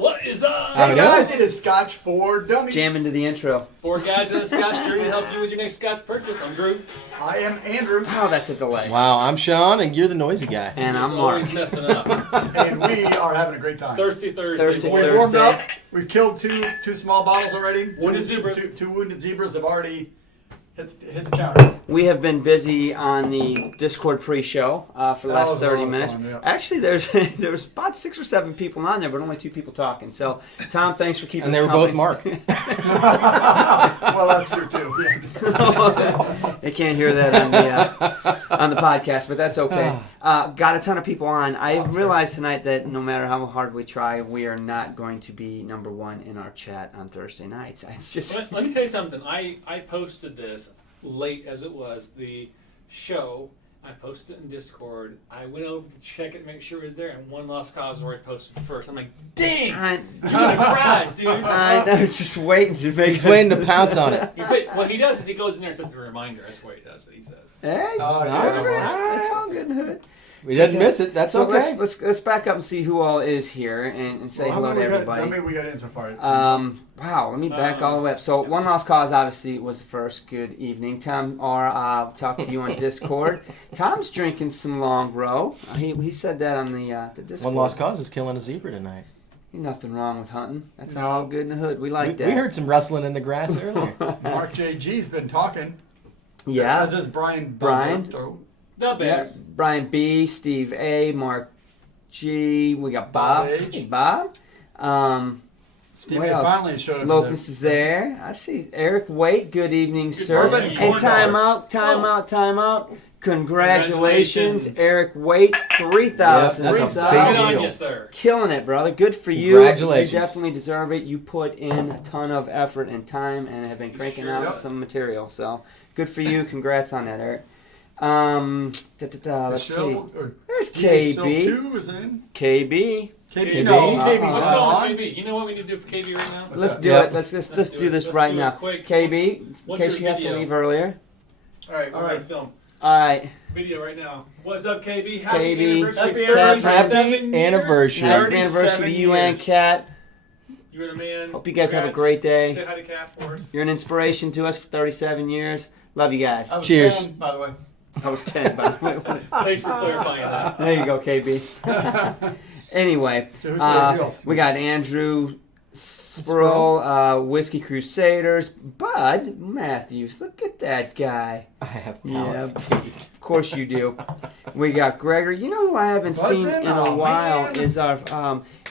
Hey guys, it is Scotch for Dummies. Jam into the intro. 4 guys in a Scotch Drew to help you with your next Scotch purchase. I'm Drew. I am Andrew. Oh, that's a delay. Wow, I'm Sean, and you're the noisy guy. And I'm always Mark. messing up. And we are having a great time. Thirsty Thursday. We've warmed up. We've killed two small bottles already. Wounded zebras. Two wounded zebras have already hit the counter. We have been busy on the Discord pre-show for the last 30 minutes. Fun, yeah. Actually, there's about 6 or 7 people on there, but only 2 people talking. So, Tom, thanks for keeping And us they were company. both Mark. Well, that's true too. Yeah. They can't hear that on the podcast, but that's okay. Got a ton of people on. I realized tonight that no matter how hard we try, we are not going to be number one in our chat on Thursday nights. It's just Let me tell you something. I posted this late as it was. The show, I posted it in Discord. I went over to check it, make sure it was there, and One Lost Cause was already posted first. I'm like, dang! You're surprised, dude. I was just waiting to make He's waiting to pounce on it. What he does is he goes in there and sets a reminder. That's what he does. He says. Hey, Oh, yeah. it's all good in the hood. We didn't miss it. That's So okay. let's back up and see who all is here and say hello to everybody. Tell me we got in so far. Wow, let me back all the way up. So, One Lost Cause obviously was the first. Good evening, Tom. Or talk to you on Discord. Tom's drinking some Long Row. He said that on the Discord. One Lost Cause is killing a zebra tonight. Nothing wrong with hunting. That's all good in the hood. We like that. We heard some rustling in the grass earlier. Mark JG's been talking. Yeah. As is Brian. Brian. The Bears. Yep. Brian B, Steve A, Mark G. We got Bob. Bob H. Hey, Bob. Steve What A else? finally showed up. Locust is there. I see Eric Waite. Good evening, sir. morning. And Good time morning. out. Congratulations, Congratulations. Eric Waite. 3,000 Yep, that's a subs. big Good on deal. you, sir. Killing it, brother. Good for you. Congratulations. You definitely deserve it. You put in a ton of effort and time and have been cranking Sure out does. some material. So good for you. Congrats on that, Eric. Let's see. There's KB. 2 is in. KB. KB. No, KB's What's not going on on. with KB? You know what we need to do for KB right now? Let's do Yep. it. Let's Let's do do it. this Let's right do it now. quick. KB, in One case good you have to video. leave earlier. All right, we're going to film. All right. Video right now. What's up, KB? KB. Happy anniversary. Happy 37 years. anniversary. Happy anniversary to 37 you and years. Kat. You're the man. Hope you guys have a Congrats. great day. Say hi to Kat for us. You're an inspiration to us for 37 years. Love you guys. I was Cheers. 10, by the way. I was 10, by the way. Thanks for clarifying that. There you go, KB. Anyway, So who else? we got Andrew Sproul, Whiskey Crusaders, Bud Matthews. Look at that guy. I have Yeah, palate fatigue. of course you do. We got Gregory. You know who I haven't Bud's seen in? in a Oh, while man. is our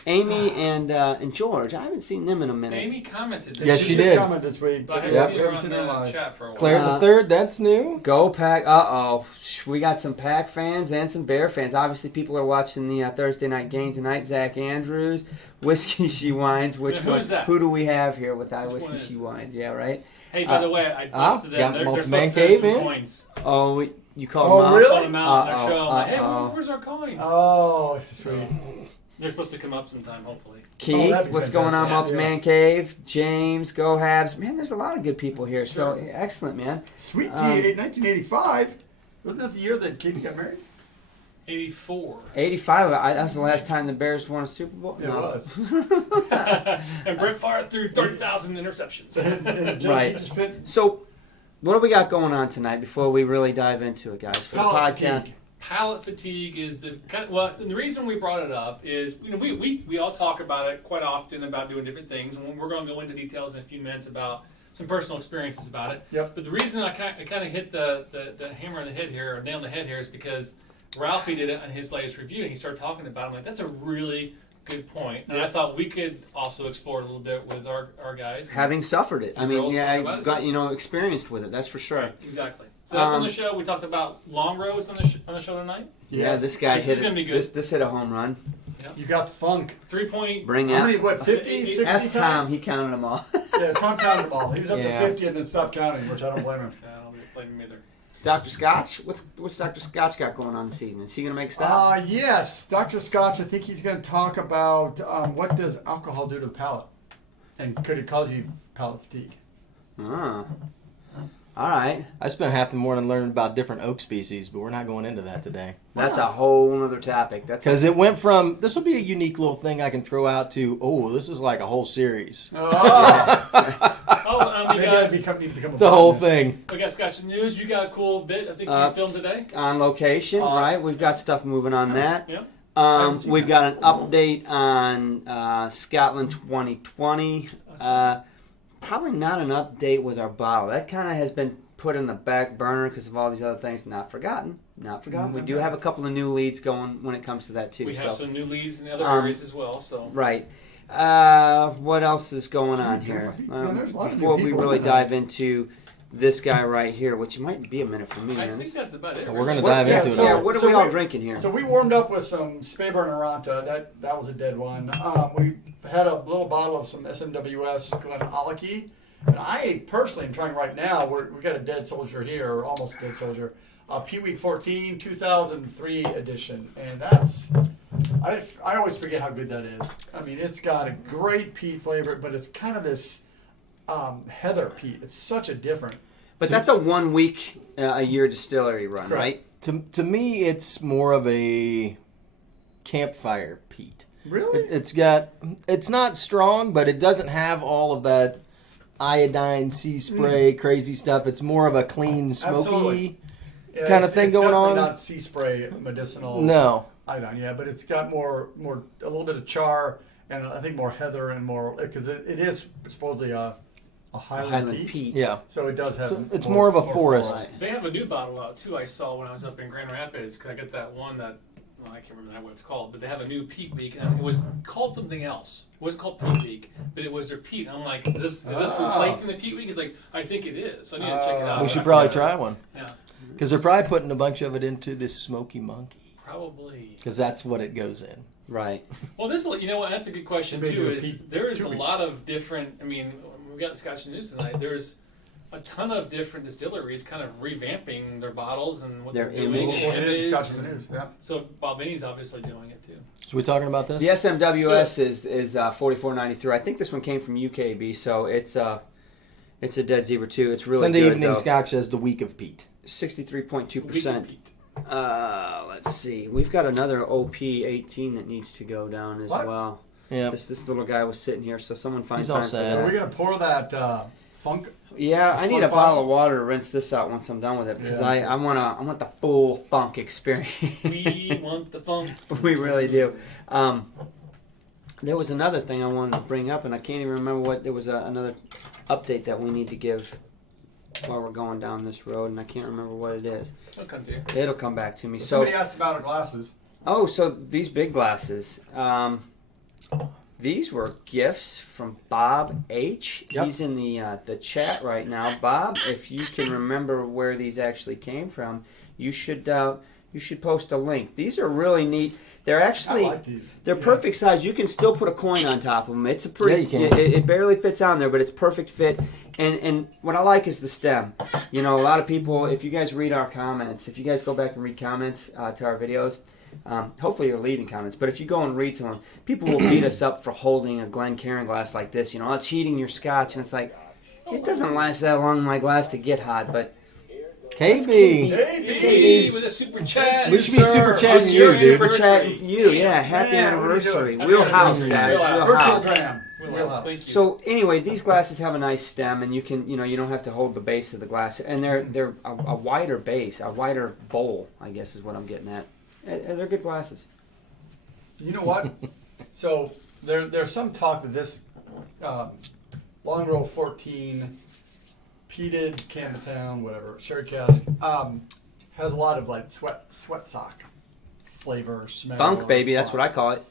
Amy and George. I haven't seen them in a minute. Amy commented. Yes, she did did. comment this week. But I But haven't we seen her haven't seen on her the live. chat for a while. Claire the Third, that's new. Go Pack. Uh-oh. We got some Pack fans and some Bear fans. Obviously, people are watching the Thursday night game tonight. Zach Andrews, Whiskey She Wines. Which Who's one? that? Who do we have here with Which Whiskey one is She it? Wines? Yeah, right? Hey, by the way, I listed got them. They're Multi-Man supposed to send us Cave some in? coins. Oh, you called Oh, them out? really? Call them out on their show. I'm like, hey, Uh-oh. where's our coins? Oh, sweet. They're supposed to come up sometime, hopefully. Keith, that'd be what's going on, fantastic. Multi-Man Cave? James, Go Habs. Man, there's a lot of good people here. So, Sure. excellent, man. Sweet tea, 1985. Wasn't that the year that Katie got married? 84. 85, that was the last time the Bears won a Super Bowl? It was. And Brett Favre threw 30,000 interceptions. And Right. He just fit. So, what do we got going on tonight before we really dive into it, guys? For the Palate podcast. Fatigue. Palate fatigue is the kind of, well, and the reason we brought it up is, we all talk about it quite often about doing different things, and we're going to go into details in a few minutes about some personal experiences about it. Yep. But the reason I kind of hit the hammer on the head here, or nail on the head here, is because Ralfy did it on his latest review, and he started talking about it. I'm like, that's a really good point. And I thought we could also explore it a little bit with our guys. Having suffered it. I mean, girls yeah, talk about I it. got, experienced with it, that's for sure. Right, exactly. So that's on the show. We talked about long roads on the show tonight. Yeah, Yes. this guy This is hit gonna be it. good. This hit a home run. You got the funk. 3-point. Bring How it. many, what, 50, 60 Ask times? Tom, he counted them all. Yeah, Tom counted them all. He was up Yeah. to 50 and then stopped counting, which I don't blame him. I don't blame him either. Dr. Scotch? What's Dr. Scotch got going on this evening? Is he going to make stuff? Yes, Dr. Scotch, I think he's going to talk about what does alcohol do to the palate? And could it cause you palate fatigue? All right. I spent half the morning learning about different oak species, but we're not going into that today. That's a whole other topic. That's Because it went from, this will be a unique little thing I can throw out to, oh, this is like a whole series. Oh, Oh, we maybe got, need to become It's a whole botanist. thing. we got Scotch News. You got a cool bit. I think you filmed today. on location, right? We've got stuff moving on that. Yeah. haven't seen We've that. got an update on Scotland 2020. Probably not an update with our bottle. That kind of has been put in the back burner because of all these other things. Not forgotten. We do have a couple of new leads going when it comes to that too. We have so. some new leads in the other areas as well. So Right. What else is going on here? there's a lot of new Before we people really in dive into this guy right here, which might be a minute for me. I man. think that's about it. We're going to What- dive yeah, into it. so- Yeah, all. what are So we all we- drinking here? So we warmed up with some Speyburn Aranta. That was a dead one. We had a little bottle of some SMWS Glenallachie. And I personally am trying right now. We got a dead soldier here, or almost a dead soldier. Peeweek 14, 2003 edition, and that's I always forget how good that is. I mean, it's got a great peat flavor, but it's kind of this heather peat. It's such a different. But that's a 1 week a year distillery run, right? To me, it's more of a campfire peat. Really? It's not strong, but it doesn't have all of that iodine, sea spray, crazy stuff. It's more of a clean, smoky Absolutely. Yeah, kind of thing it's going definitely on. Not sea spray medicinal. No. Iodine, yeah, but it's got more a little bit of char and I think more heather and more because it is supposedly a Highland peat. Peat. So it does have. So it's more of a forest. floral. They have a new bottle out too. I saw when I was up in Grand Rapids because I got that one that I can't remember what it's called, but they have a new peat week and it was called something else. It wasn't called peat week, but it was their peat. I'm like, is this replacing the peat week? He's like, I think it is. So I need to check it out. We should probably try one. Yeah, Because they're probably putting a bunch of it into this smoky monkey. probably. Because that's what it goes in. Right. Well, you know what? That's a good question Maybe too. a Is peat- there is a 2 weeks. lot of different. I mean, we got the Scotch News tonight. There's a ton of different distilleries kind of revamping their bottles and what Their they're doing. image. Well, it is image, Scotch in the news. Yeah. So Balvini's obviously doing it too. So we talking about this? The SMWS is $44.93. I think this one came from UKB, so it's a dead zebra too. It's really Sunday good. Evening though. Scotch says the week of Pete. 63.2%. Pete. Let's see. We've got another OP18 that needs to go down as What? well. Yeah. This little guy was sitting here, so someone finds He's all time for sad. Are that. we gonna pour that funk? Yeah, I need a Funk bottle bottle? of water to rinse this out once I'm done with it because Yeah, I want the full funk experience. We want the funk. We really do. There was another thing I wanted to bring up, and I can't even remember what. There was another update that we need to give while we're going down this road, and I can't remember what it is. I'll come to you. It'll come back to me. So, Somebody asked about our glasses. so these big glasses. These were gifts from Bob H. Yep. He's in the chat right now. Bob, if you can remember where these actually came from, you should post a link. These are really neat. They're actually I like these. they're Yeah. perfect size. You can still put a coin on top of them. It's a pretty. Yeah, you can. It barely fits on there, but it's perfect fit. And what I like is the stem. You know, a lot of people. If you guys read our comments, if you guys go back and read comments to our videos, hopefully you're leaving comments. But if you go and read some, people will beat us up for holding a Glencairn glass like this. You know, it's heating your Scotch, and it's like it doesn't last that long in my glass to get hot, but. KB. Hey, with a super chat. We should be super chatting This you, year, dude. super chatting you, yeah. Happy Man, what are you anniversary, doing? Wheelhouse, Happy guys, anniversary. Virtual Wheelhouse. gram. Wheelhouse. Thank you. So anyway, these glasses have a nice stem, and you can, you don't have to hold the base of the glass, and they're a wider base, a wider bowl, I guess is what I'm getting at. And they're good glasses. You know what? So there's some talk that this Long Row 14 peated Campbeltown, whatever, sherry cask, has a lot of like sweat sock flavor, smell. Funk, baby, that's what I call it.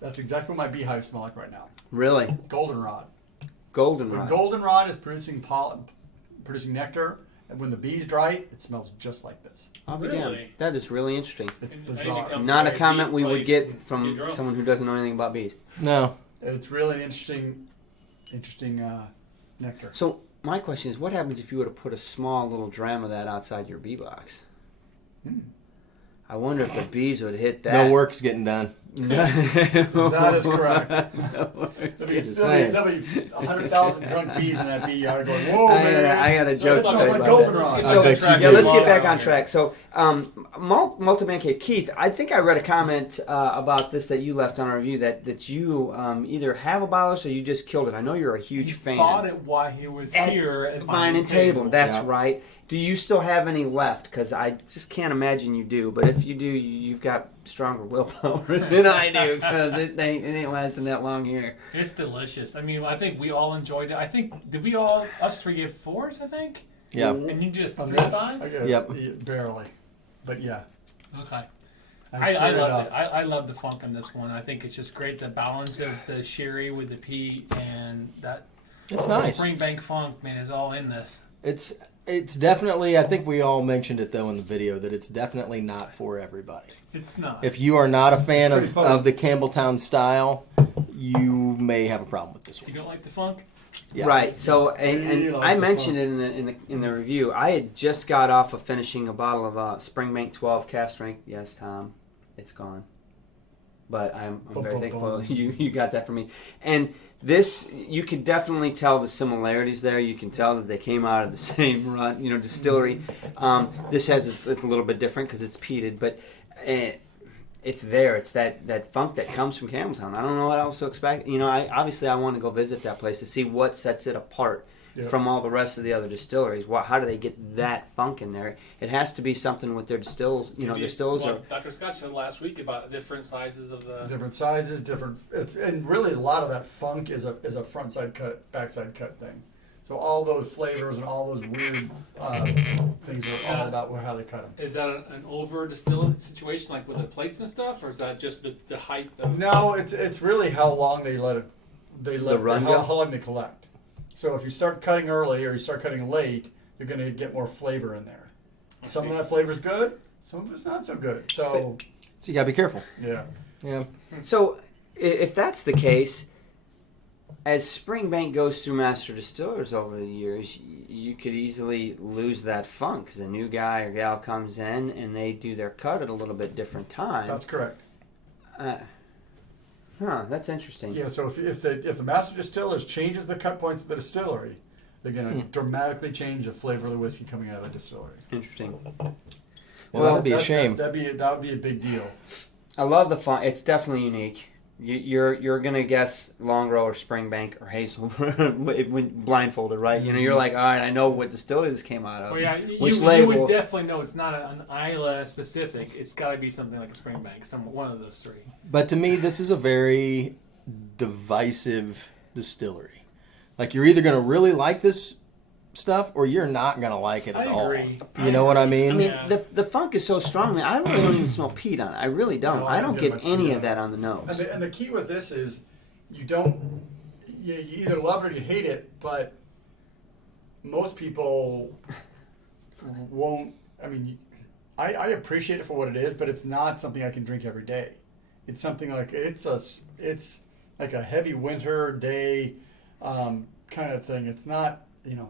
That's exactly what my beehives smell like right now. Really? Goldenrod. When Goldenrod. goldenrod is producing pollen, producing nectar, and when the bees dry it smells just like this. I'll be Really? damned. That is really interesting. It's I need to bizarre. come- Not a Right, comment we would place get and from get drunk. someone who doesn't know anything about bees. No. It's really an interesting nectar. So my question is, what happens if you were to put a small little dram of that outside your bee box? I wonder if the bees would hit that. No work's getting done. That is correct. Just saying. There'll be 100,000 drunk bees in that bee yard going, whoa, I man. got a joke It to smells tell you like about goldenrod. that. So, I bet you yeah, do. let's get back Wow. on track. So, Multiman Cave, Keith, I think I read a comment about this that you left on a review that you either have a bottle or you just killed it. I know you're a huge fan. Bought it while he was At here at Vine and Table. That's Yeah. right. Do you still have any left? Because I just can't imagine you do. But if you do, you've got stronger willpower than I do, because it ain't lasting that long here. It's delicious. I mean, I think we all enjoyed it. I think, did we all, us three give 4s, I think? Yeah. And you did a On 3 this, 5? I get Yep. barely. But yeah. Okay. I I screwed loved up. it. I love the funk in this one. I think it's just great, the balance of the sherry with the peat and that It's nice. Springbank funk, man, is all in this. It's definitely, I think we all mentioned it though in the video, that it's definitely not for everybody. It's not. If you are not a fan It's pretty fun. of the Campbelltown style, you may have a problem with this You one. don't like the funk? Yeah. Right. So, and Really like I the mentioned funk. it in the review. I had just got off of finishing a bottle of Springbank 12 cast strength. Yes, Tom, it's gone. But I'm very Bum, thankful bum. you got that for me. And this, you can definitely tell the similarities there. You can tell that they came out of the same run, distillery. This has it's a little bit different because it's peated, but it's there. It's that funk that comes from Campbeltown. I don't know what else to expect. I want to go visit that place to see what sets it apart Yep. from all the rest of the other distilleries. How do they get that funk in there? It has to be something with their distills. Maybe it's Distills are. what Dr. Scotch said last week about different sizes of the. Different sizes, and really a lot of that funk is a front side cut, back side cut thing. So all those flavors and all those weird things are all about how they cut them. Is that an over distilled situation, like with the plates and stuff, or is that just the height of? No, it's really how long they let it. run go? How long they collect. So if you start cutting early or you start cutting late, you're going to get more flavor in there. I Some see. of that flavor's good, some of it's not so good. So So you gotta be careful. yeah. Yeah. So, if that's the case, as Springbank goes through master distillers over the years, you could easily lose that funk because a new guy or gal comes in and they do their cut at a little bit different time. That's correct. That's interesting. Yeah, so if the master distillers changes the cut points of the distillery, they're going to dramatically change the flavor of the whiskey coming out of the distillery. Interesting. Well, that'd be a shame. That would be a big deal. I love the funk. It's definitely unique. You're gonna guess Longrow or Springbank or Hazel when blindfolded, right? You're like, all right, I know what distillery this came out of. Oh yeah, Which you label? would definitely know it's not an Isla specific. It's got to be something like a Springbank, one of those three. But to me, this is a very divisive distillery. Like, you're either going to really like this stuff or you're not going to like it at all. agree. You know what I mean? I mean, Yeah. the funk is so strong, man. I really don't even smell peat on it. I really don't. No, I don't get much any peat of on that it. on the nose. And the key with this is you either love it or you hate it, but most people won't. I mean, I appreciate it for what it is, but it's not something I can drink every day. It's something like it's like a heavy winter day kind of thing. It's not.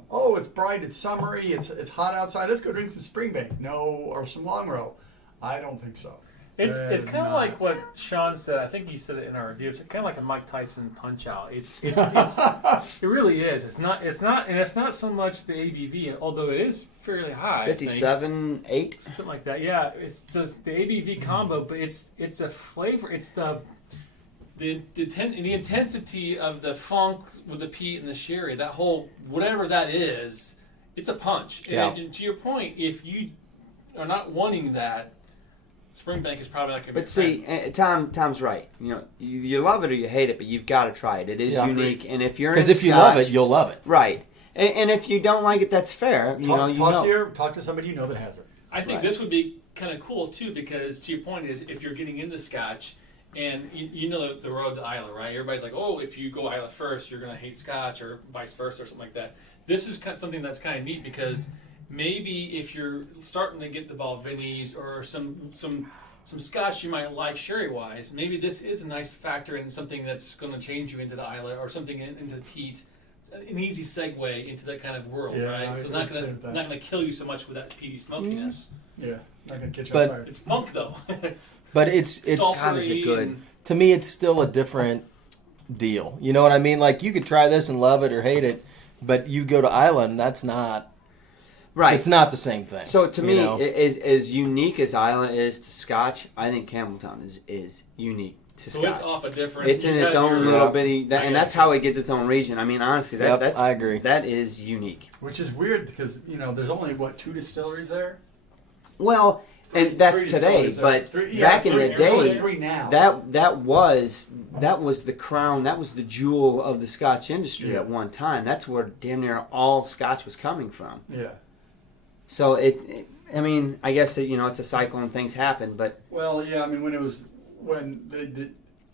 Oh, it's bright, it's summery, it's hot outside. Let's go drink some Springbank. No, or some Longrow. I don't think so. It's It's kind of not. like what Sean said. I think he said it in our review. It's kind of like a Mike Tyson punch out. It really is. It's not so much the ABV, although it is fairly high. I think. 57.8. Something like that. Yeah, it's the ABV combo, but it's a flavor. It's the the intensity of the funk with the peat and the sherry, that whole whatever that is, it's a punch. Yeah. And to your point, if you are not wanting that, Springbank is probably not going to be. But see, Tom's right. You love it or you hate it, but you've got to try it. It is unique, and if you're Because if you love it, you'll love it. right. And if you don't like it, that's fair. Talk to somebody you know that has it. I think this would be kind of cool too, because to your point is, if you're getting into Scotch, and you know the road to Islay, right? Everybody's like, oh, if you go Islay first, you're going to hate Scotch, or vice versa, or something like that. This is kind of something that's kind of neat, because maybe if you're starting to get the Balvenies or some Scotch you might like sherry wise, maybe this is a nice factor in something that's going to change you into the Islay or something into the peat. An easy segue into that kind of world, right? So not gonna kill you so much with that peaty smokiness. Yeah, not gonna catch you But- on fire. It's funk though. But it's God, is it good. and- to me, it's still a different deal. You know what I mean? Like, you could try this and love it or hate it, but you go to Island, that's not. Right. It's not the same thing. So to me, know? as unique as Islay is to Scotch, I think Campbeltown is unique to So Scotch. it's off a different. It's in its own little bitty, and that's how it gets its own region. I mean, honestly, Yep, that's I agree. That is unique. Which is weird because there's only 2 distilleries there. Well, and that's Three today, distilleries there. but back in the There's only day, 3 now. that was the crown, that was the jewel of the Scotch industry Yeah. at one time. That's where damn near all Scotch was coming from. Yeah. So I mean, I guess it's a cycle and things happen, but Well, yeah. I mean, when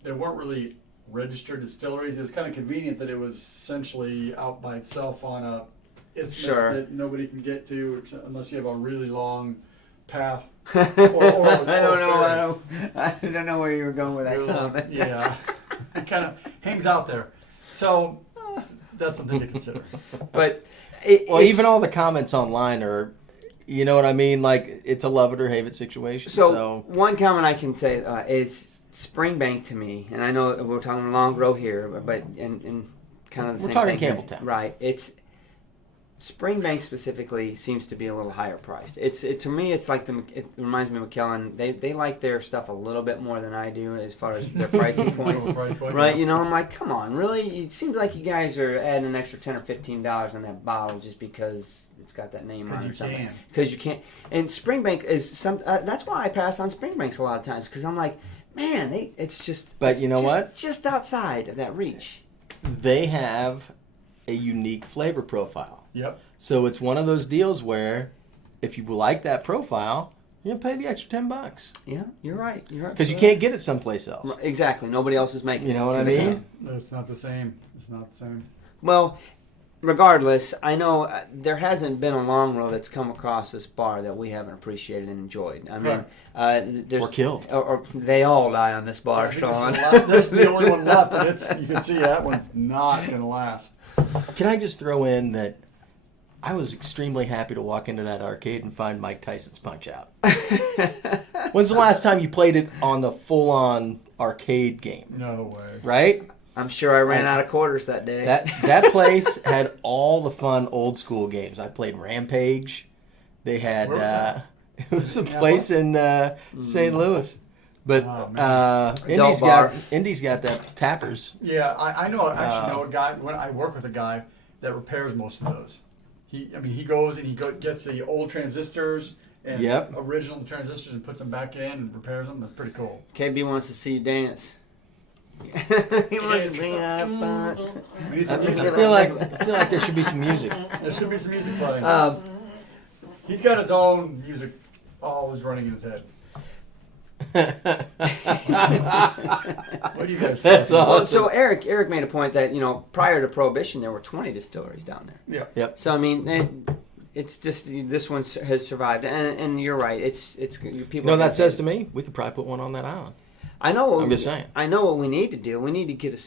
they weren't really registered distilleries, it was kind of convenient that it was essentially out by itself on a isthmus Sure. that nobody can get to unless you have a really long path. I don't know where you were going with that Really, comment. yeah, it kind of hangs out there. So that's something to consider. But even all the comments online are, you know what I mean? Like, it's a love it or hate it situation. So one comment I can say is Springbank to me, and I know we're talking long row here, but in kind of the We're same talking thing. Campbeltown. Right. It's Springbank specifically seems to be a little higher priced. To me, it's like it reminds me of McKellen. They like their stuff a little bit more than I do as far as their pricing points. Right? I'm like, come on, really? It seems like you guys are adding an extra $10 or $15 on that bottle just because it's got that name on it or something. Because you can. And Springbank is that's why I pass on Springbanks a lot of times, because I'm like, man, it's just. But it's you know what? Just outside of that reach. They have a unique flavor profile. Yep. So it's one of those deals where if you like that profile, you're going to pay the extra $10. Yeah, you're right. Because you can't get it someplace else. Exactly. Nobody else is making it. You know what I 'cause they mean? can't. No, it's not the same. It's not the same. Well, regardless, I know there hasn't been a long row that's come across this bar that we haven't appreciated and enjoyed. I mean, there's Or killed. Or they all die on this bar, Sean. This is the only one left, and you can see that one's not going to last. Can I just throw in that I was extremely happy to walk into that arcade and find Mike Tyson's Punch-Out. When's the last time you played it on the full-on arcade game? No way. Right? I'm sure I ran out of quarters that day. That place had all the fun old school games. I played Rampage. They had Where was that? it was a place in St. Louis. But Indy's got that Tappers. Yeah, I know. I actually know a guy. When I work with a guy that repairs most of those. He goes and gets the old transistors and original transistors and puts them back in and repairs them. That's pretty cool. KB wants to see you dance. He wants to bring up. I feel like there should be some music. There should be some music playing. He's got his own music always running in his head. What do you guys think? That's awesome. Well, so Eric made a point that prior to Prohibition there were 20 distilleries down there. Yeah. Yep. So I mean, it's just this one has survived, and you're right. It's people. You know what that says to me? We could probably put one on that island. I know. I'm just saying. I know what we need to do. We need to get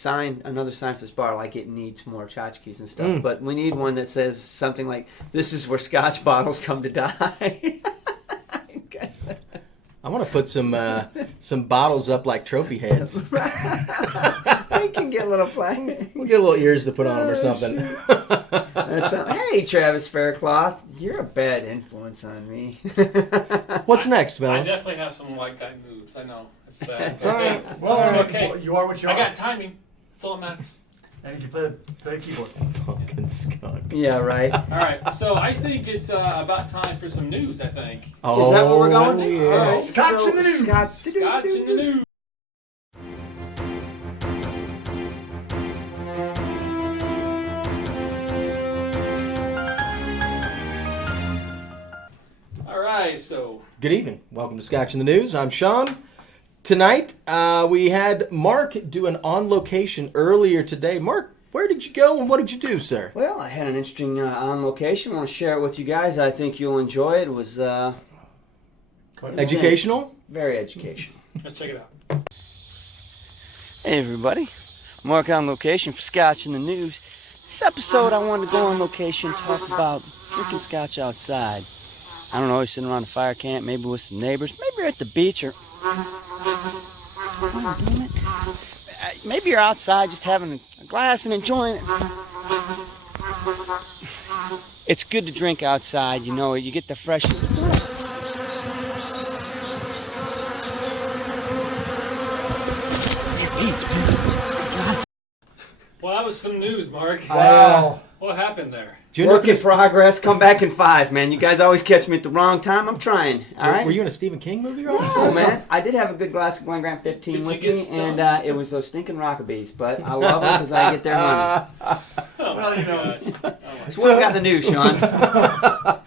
another sign for this bar, like it needs more tchotchkes and stuff. But we need one that says something like, "This is where Scotch bottles come to die." I want to put some bottles up like trophy heads. We can get a little plaque. We'll get little ears to put on them or something. Hey, Travis Faircloth, you're a bad influence on me. What's next, I fellas? definitely have some white guy moves. I know. It's all right. okay. Well, It's okay. you are what you are. I got timing. That's all that matters. And you can play the keyboard. Fucking skunk. Yeah, right. All right. So I think it's about time for some news, I think. Is that where we're going? Oh, All right, yeah. Scotch in the news. Scotch in the news. All right. So Good evening. Welcome to Scotch in the News. I'm Sean. Tonight, we had Mark do an on location earlier today. Mark, where did you go and what did you do, sir? Well, I had an interesting on location. I want to share it with you guys. I think you'll enjoy it. It was Educational? very educational. let's check it out. Hey, everybody. Mark on location for Scotch in the News. This episode, I wanted to go on location and talk about drinking scotch outside. I don't know, you're sitting around a fire camp, maybe with some neighbors, maybe you're at the beach, or maybe you're outside just having a glass and enjoying it. It's good to drink outside, you know, you get the fresh. Well, that was some news, Mark. Wow. What happened there? Did you end up Work in progress, come back in 5, man. You guys always catch me at the wrong time. I'm trying, all right? Were you in a Stephen King movie? Oh, man. I did have a good glass of Glen Grant 15 Did with you get me, stoned? and it was those stinking Rockabees, but I love them because I get their money. Well, you know. That's what we got in the news, Sean.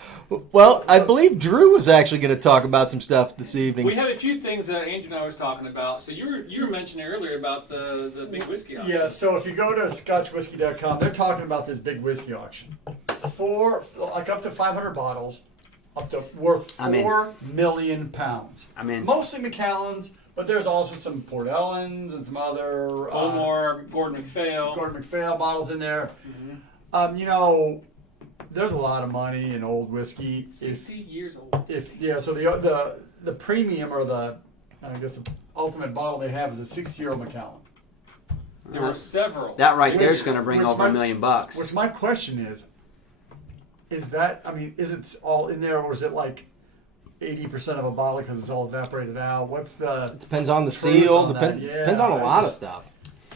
Well, I believe Drew was actually going to talk about some stuff this evening. We have a few things that Andrew and I was talking about. So you were mentioning earlier about the big whiskey auction. Yeah, so if you go to scotchwhiskey.com, they're talking about this big whiskey auction. Up to 500 bottles, worth I'm in. 4 million pounds. I'm in. Mostly Macallans, but there's also some Port Ellens and some other Bowmore, Gordon MacPhail. Gordon MacPhail bottles in there. Mm-hmm. You know, there's a lot of money in old whiskey. 60 years old. So the premium, or the ultimate bottle they have is a 60-year-old Macallan. There were several. That right Which- there is going to bring which over my- $1 million. Which my question is that, is it all in there, or is it like 80% of a bottle because it's all evaporated out? What's the... Depends on the Truth seal. on that, Depends on a lot of stuff.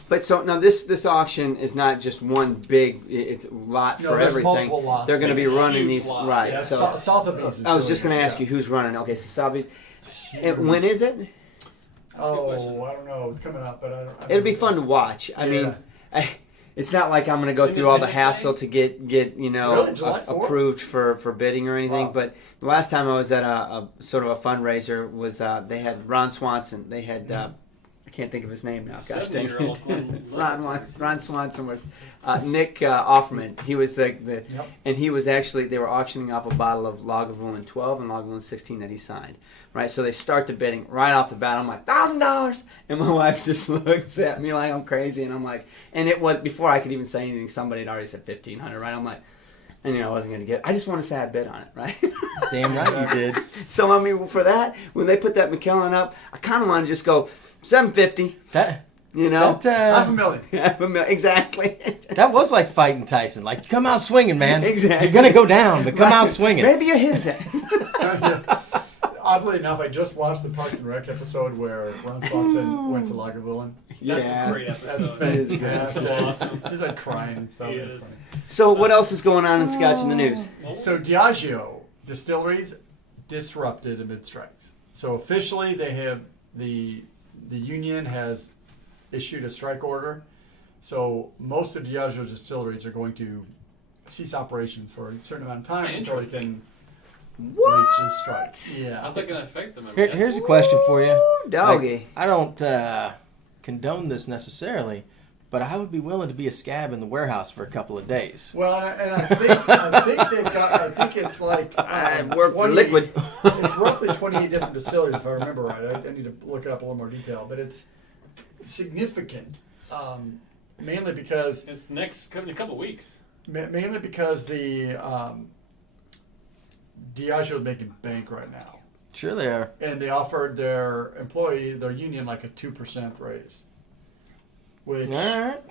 But so now this auction is not just one big, it's a lot No, for there's everything. multiple lots. They're going to It's be a running huge these, lot. right. Yeah, So Sotheby's is I was doing just going it, to ask yeah. you who's running. Okay, so Sotheby's. Huge. And when is it? That's a good question. I don't know. It's coming up, but I don't... It'll be fun to watch. I mean, it's not like I'm going to go through all the hassle to get Really? July 4th? approved for bidding or anything. Wow. But the last time I was at a sort of a fundraiser was they had Ron Swanson. They had I can't think of his name now. Gosh dang it. 7-year-old. Ron Swanson was Nick Offerman. He was and he was actually, they were auctioning off a bottle of Lagavulin 12 and Lagavulin 16 that he signed. Right, so they start the bidding right off the bat. I'm like, $1,000, and my wife just looks at me like I'm crazy, and I'm like, and it was before I could even say anything. Somebody had already said $1,500. Right, I'm like, I knew I wasn't gonna get. I just want to say I bid on it. Right. Damn right you did. So I mean, for that, when they put that Macallan up, I kind of want to just go $750. That You know, $500,000. Exactly. that was like fighting Tyson. Like, come out swinging, man. Exactly. You're gonna go down, but come out swinging. Maybe you hit that. Oddly enough, I just watched the Parks and Rec episode where Ron Swanson went to Lagavulin. That's Yeah. a great episode. That is good. That's so awesome. He's like crying and stuff. He It's is. So what else is going on in Scotch in the news? funny. So Diageo distilleries disrupted amid strikes. So officially, they have the union has issued a strike order. So most of Diageo's distilleries are going to cease operations for a certain amount of time until they can reach a strike. Yeah. How's that going to affect them? Here's a question for you. Doggy. I don't condone this necessarily, but I would be willing to be a scab in the warehouse for a couple of days. Well, and I think they've got. I think it's like I work for 20 liquid. It's roughly 28 different distilleries, if I remember right. I need to look it up a little more detail, but it's significant. Mainly because It's next coming in a couple weeks. mainly because the Diageo is making bank right now, Sure they are. and they offered their union, like a 2% raise, which All right.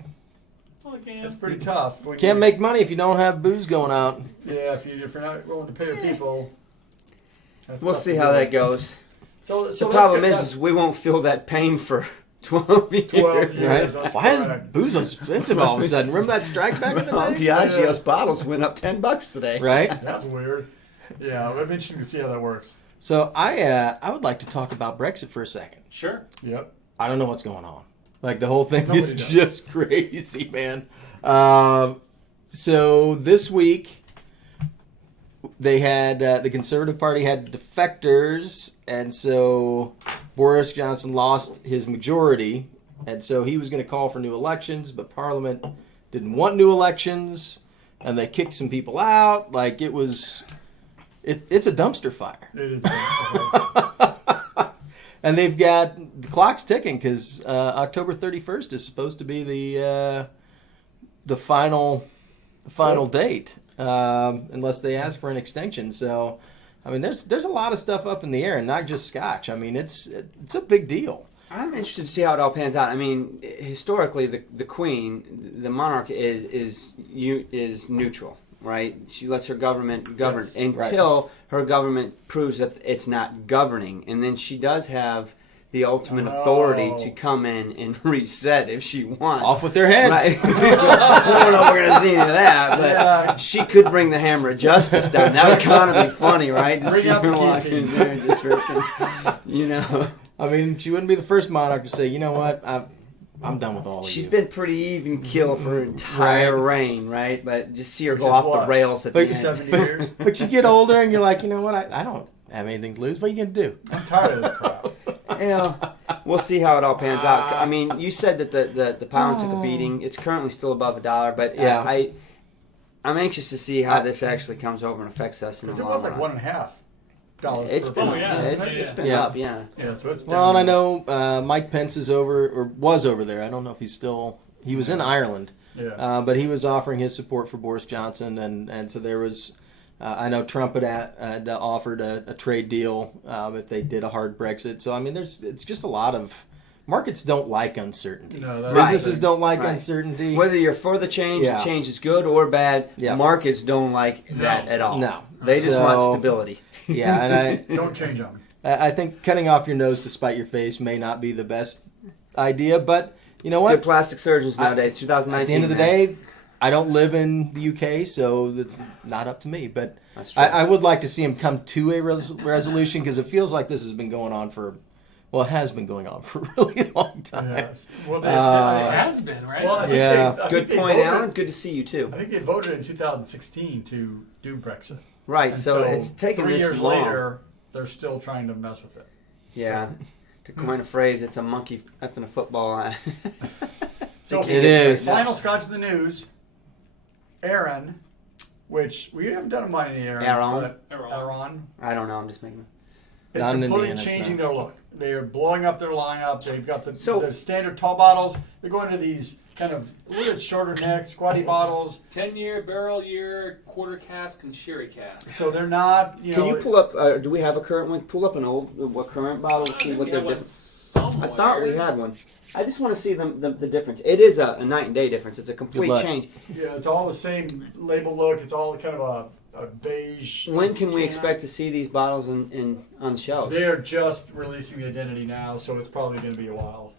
Oh, again. It's pretty tough. When Can't you- make money if you don't have booze going out. Yeah, if you're not willing to pay your people. That's We'll tough see to how do. that goes. So The let's problem get is we won't feel that pain for 12 years. 12 years. Right? That's Why is correct. booze so expensive all of a sudden? Remember that strike back in the Well, day? Diageo's bottles went up $10 today. Right? That's weird. Yeah, it'll be interesting to see how that works. So I would like to talk about Brexit for a second. Sure. Yep. I don't know what's going on. Like the whole thing Nobody is does. just crazy, man. So this week they had the Conservative Party had defectors, and so Boris Johnson lost his majority, and so he was going to call for new elections, but Parliament didn't want new elections, and they kicked some people out. Like it was, it's a dumpster fire. It is. And they've got the clock's ticking because October 31st is supposed to be the final date, unless they ask for an extension. So, I mean, there's a lot of stuff up in the air, and not just Scotch. I mean, it's a big deal. I'm interested to see how it all pans out. I mean, historically, the Queen, the monarch, is neutral, right? She lets her government govern Yes, until her government proves that it's not governing, and then she does have the ultimate authority to come in and reset if she wants. Off with their heads. Right. I don't know if we're going to see any of that, but Yeah. she could bring the hammer of justice down. That would kind of be funny, right? To Bring see out her the walk guillotine. in there and just freaking, you know. I mean, she wouldn't be the first monarch to say, you know what, I'm done with all of She's you. been pretty even kill for her entire reign, right? But just see her Which go is off what? the rails at Like the end. 70 years. But you get older and you're like, you know what, I don't have anything to lose. What are you going to do? I'm tired of this crap. Yeah, we'll see how it all pans out. I mean, you said that the pound took a beating. It's currently still above $1, but Yeah. I'm anxious to see how this actually comes over and affects us in the Because it long was like run. $1.50. It's per been, pound, yeah, isn't it's it? been Yeah. up, yeah. Yeah, so it's Well, and I down. know Mike Pence is over, or was over there. I don't know if he's still, he was in Ireland. Yeah. But he was offering his support for Boris Johnson, and so there was, I know Trump had offered a trade deal if they did a hard Brexit. So I mean, it's just a lot of markets don't like uncertainty. No, that's Businesses the don't like Right. uncertainty. Whether you're for the change, Yeah. the change is good or bad, Yeah. markets don't like that at all. No. They just So- want stability. Yeah, and Don't change them. I think cutting off your nose to spite your face may not be the best idea, but you know Good what? plastic surgeons nowadays, 2019. At the end of the man. day, I don't live in the UK, so that's not up to me. But That's true. I would like to see him come to a resolution because it feels like this has been going on for, well, it has been going on for a really long time. Yes. Well, It Uh, has been, right? well, I think Yeah. they, I Good think they point, voted, Alan. Good to see you too. I think they voted in 2016 to do Brexit. Right, And so it's taken 3 this years long. later, they're still trying to mess with it. Yeah. To coin a phrase, it's a monkey effing a football. So It is. Final Scotch of the news. Aaron, which we haven't done many Aarons, Aaron. but Aaron I don't know. I'm just making. is Not in completely Indiana, changing so. their look. They are blowing up their lineup. They've got the So- standard tall bottles. They're going to these kind of a little bit shorter neck, squatty bottles. 10-year, barrel year, quarter cask, and sherry cask. So they're not, you Can know. you pull up? Do we have a current one? Pull up an old, what current bottle and see what they're different. I thought we had one. I just want to see the difference. It is a night and day difference. It's a complete luck. change. Yeah, it's all the same label look. It's all kind of a beige. When can we can. expect to see these bottles on the shelves? They are just releasing the identity now, so it's probably going to be a while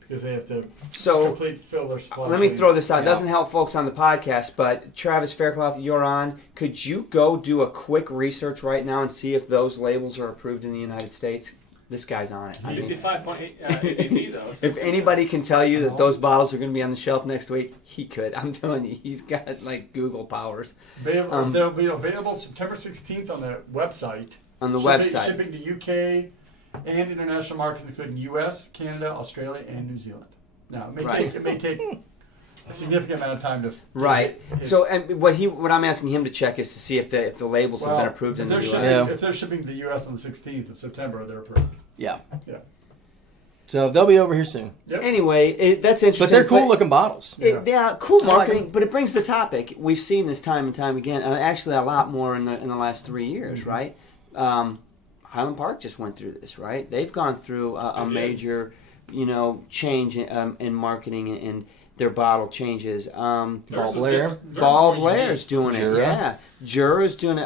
because they have to So complete fill their supply. let me chain. throw this out. It Yeah. doesn't help folks on the podcast, but Travis Faircloth, you're on. Could you go do a quick research right now and see if those labels are approved in the United States? This guy's on it. I mean, 55.8 ABV, though. so- if anybody can tell you that those bottles are going to be on the shelf next week, he could. I'm telling you, he's got like Google powers They'll be available September 16th on the website. on the Shipping- website. Shipping to UK and international markets, including US, Canada, Australia, and New Zealand. Now, it may take a significant amount of time to. Right. to- So, and what I'm asking him to check is to see if the labels have well, been approved in if the they're U.S. shipping- Yeah. If they're shipping to the US on the 16th of September, they're approved. Yeah. Yeah. So they'll be over here soon. Yep. Anyway, that's interesting. But they're cool looking bottles. Yeah, cool I like marketing, them. but it brings the topic. We've seen this time and time again, and actually a lot more in the last 3 years, Mm-hmm. right? Highland Park just went through this, right? They've gone through a They did. major, change in marketing, and their bottle changes. Ball Blair. Ball Blair's doing it. Jura. Yeah, Jura's doing it.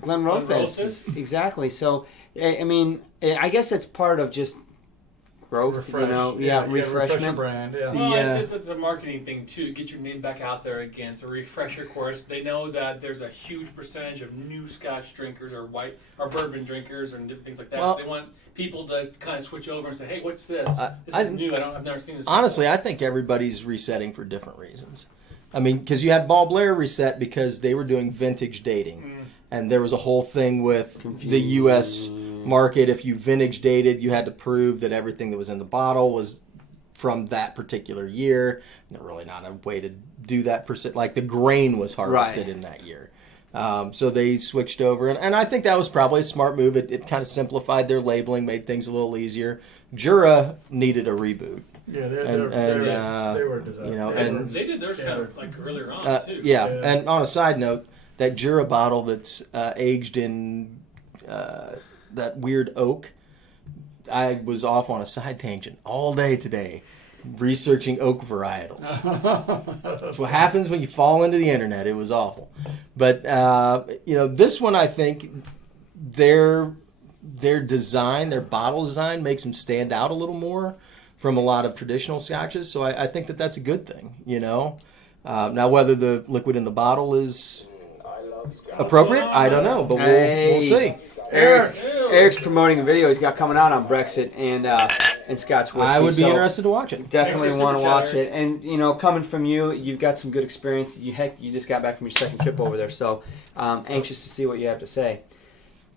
Glenrothes. Glenrothes. Exactly. So, I mean, I guess it's part of just growth. Refresh. Yeah, refresh your refreshment. brand. Yeah. Well, Yeah. it's a marketing thing too. Get your name back out there again. It's a refresher course. They know that there's a huge percentage of new Scotch drinkers or bourbon drinkers and different things like that. Well, so they want people to kind of switch over and say, "Hey, what's this? This I- is new. I've never seen this." Honestly, I think everybody's resetting for different reasons. I mean, because you had Ball Blair reset because they were doing vintage dating. And there was a whole thing with the U.S. market. If you vintage dated, you had to prove that everything that was in the bottle was from that particular year. And there's really not a way to do that. Like the grain was harvested in that year. So they switched over. And I think that was probably a smart move. It kind of simplified their labeling, made things a little easier. Jura needed a reboot. Yeah, they were designed. You know, they did theirs kind of like earlier on too. Yeah, and on a side note, that Jura bottle that's aged in that weird oak, I was off on a side tangent all day today, researching oak varietals. That's what happens when you fall into the internet. It was awful. But, this one, I think, their design, their bottle design makes them stand out a little more from a lot of traditional scotches. So I think that that's a good thing, Now, whether the liquid in the bottle is appropriate, I don't know, but we'll see. Eric's promoting a video he's got coming out on Brexit and Scotch whiskey. I would be interested to watch it. Definitely Thanks for want to super watch chat, it. And coming from you, you've got some good experience. You just got back from your second trip over there, so anxious to see what you have to say.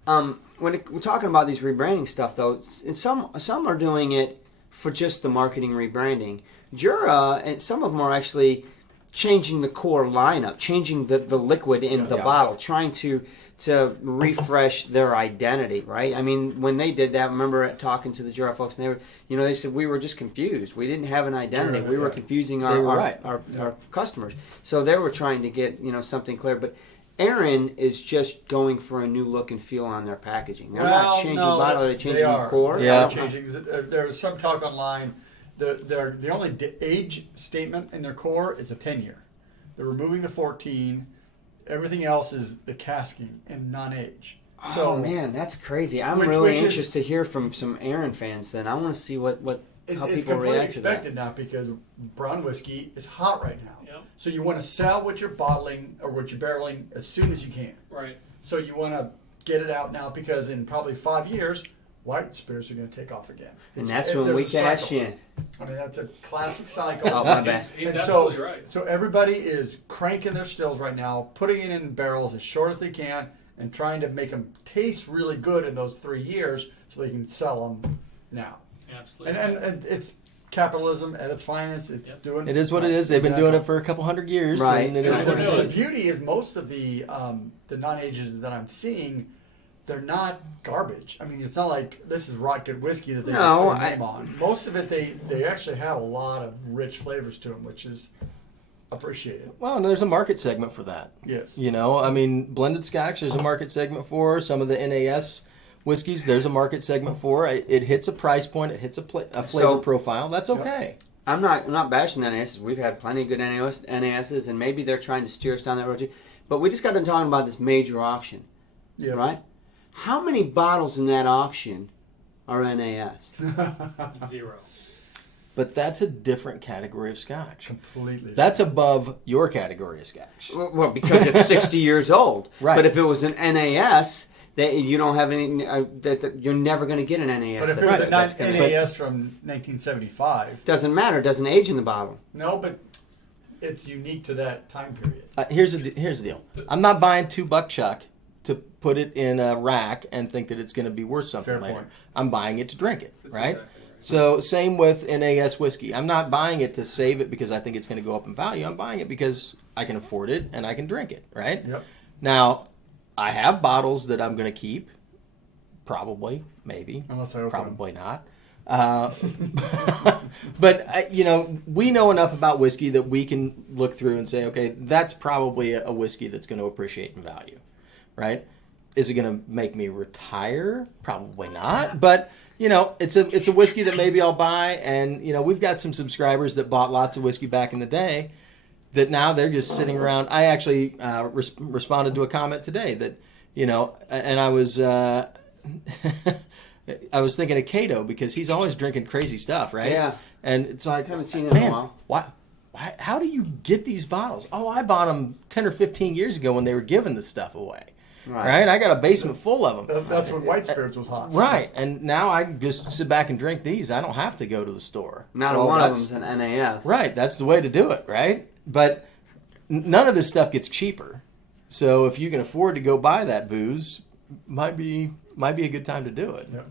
When we're talking about these rebranding stuff, though, and some are doing it for just the marketing rebranding. Jura and some of them are actually changing the core lineup, changing the liquid in the bottle, trying to refresh their identity, right? I mean, when they did that, I remember talking to the Jura folks, and they were, they said we were just confused. We didn't have an identity. We were confusing our customers. So they were trying to get something clear. But Aaron is just going for a new look and feel on their packaging. They're not changing the bottle; they're changing the core. Yeah, there's some talk online. The only age statement in their core is a 10-year. They're removing the 14. Everything else is the casking and non-age. So, man, that's crazy. I'm really anxious to hear from some Aaron fans. Then I want to see how people react to that. It's completely expected now because brown whiskey is hot right now. Yep. So you want to sell what you're bottling or what you're barreling as soon as you can. Right. So you want to get it out now because in probably 5 years, white spirits are going to take off again. And that's when we cash in. I mean, that's a classic cycle. Oh, my bad. He's absolutely right. So everybody is cranking their stills right now, putting it in barrels as short as they can, and trying to make them taste really good in those 3 years so they can sell them now. Absolutely. And it's capitalism at its finest. It's doing. It is what it is. They've been doing it for a couple hundred years. Right. And it is what it The is. beauty is most of the non-ages that I'm seeing, they're not garbage. I mean, it's not like this is rock good whiskey that they put their name on. Most of it, they actually have a lot of rich flavors to them, which is appreciated. Well, and there's a market segment for that. Yes. I mean, blended Scotch, there's a market segment for. Some of the NAS whiskeys, there's a market segment for. It hits a price point. It hits a flavor profile. That's okay. I'm not bashing NASs. We've had plenty of good NASs, and maybe they're trying to steer us down that road too. But we just got done talking about this major auction, right? How many bottles in that auction are NAS? 0. But that's a different category of Scotch. Completely. That's above your category of Scotch. Well, because it's 60 years old. Right. But if it was an NAS, that you don't have any, that you're never going to get an NAS. But if it was a NAS from 1975, doesn't matter. It doesn't age in the bottle. no, but it's unique to that time period. Here's the deal. I'm not buying $2 chuck to put it in a rack and think that it's going to be worth something Fair later. point. I'm buying it to drink it, right? Exactly right. So same with NAS whiskey. I'm not buying it to save it because I think it's going to go up in value. I'm buying it because I can afford it and I can drink it, right? Yep. Now, I have bottles that I'm going to keep. Probably, maybe. Unless I open Probably not. But, we know enough about whiskey that we can look through and say, okay, that's probably a whiskey that's going to appreciate in value, right? Is it going to make me retire? Probably not. But, it's a whiskey that maybe I'll buy. And, we've got some subscribers that bought lots of whiskey back in the day that now they're just sitting around. I actually responded to a comment today that, and I was I was thinking of Cato because he's always drinking crazy stuff, right? Yeah. And it's like, I haven't seen it in a while. Why, how do you get these bottles? Oh, I bought them 10 or 15 years ago when they were giving this stuff away. Right? I got a basement full of them. That's when white spirits was hot. Right. And now I just sit back and drink these. I don't have to go to the store. Not one of them's an NAS. Right. That's the way to do it, right? But none of this stuff gets cheaper. So if you can afford to go buy that booze, might be a good time to do it. Yep.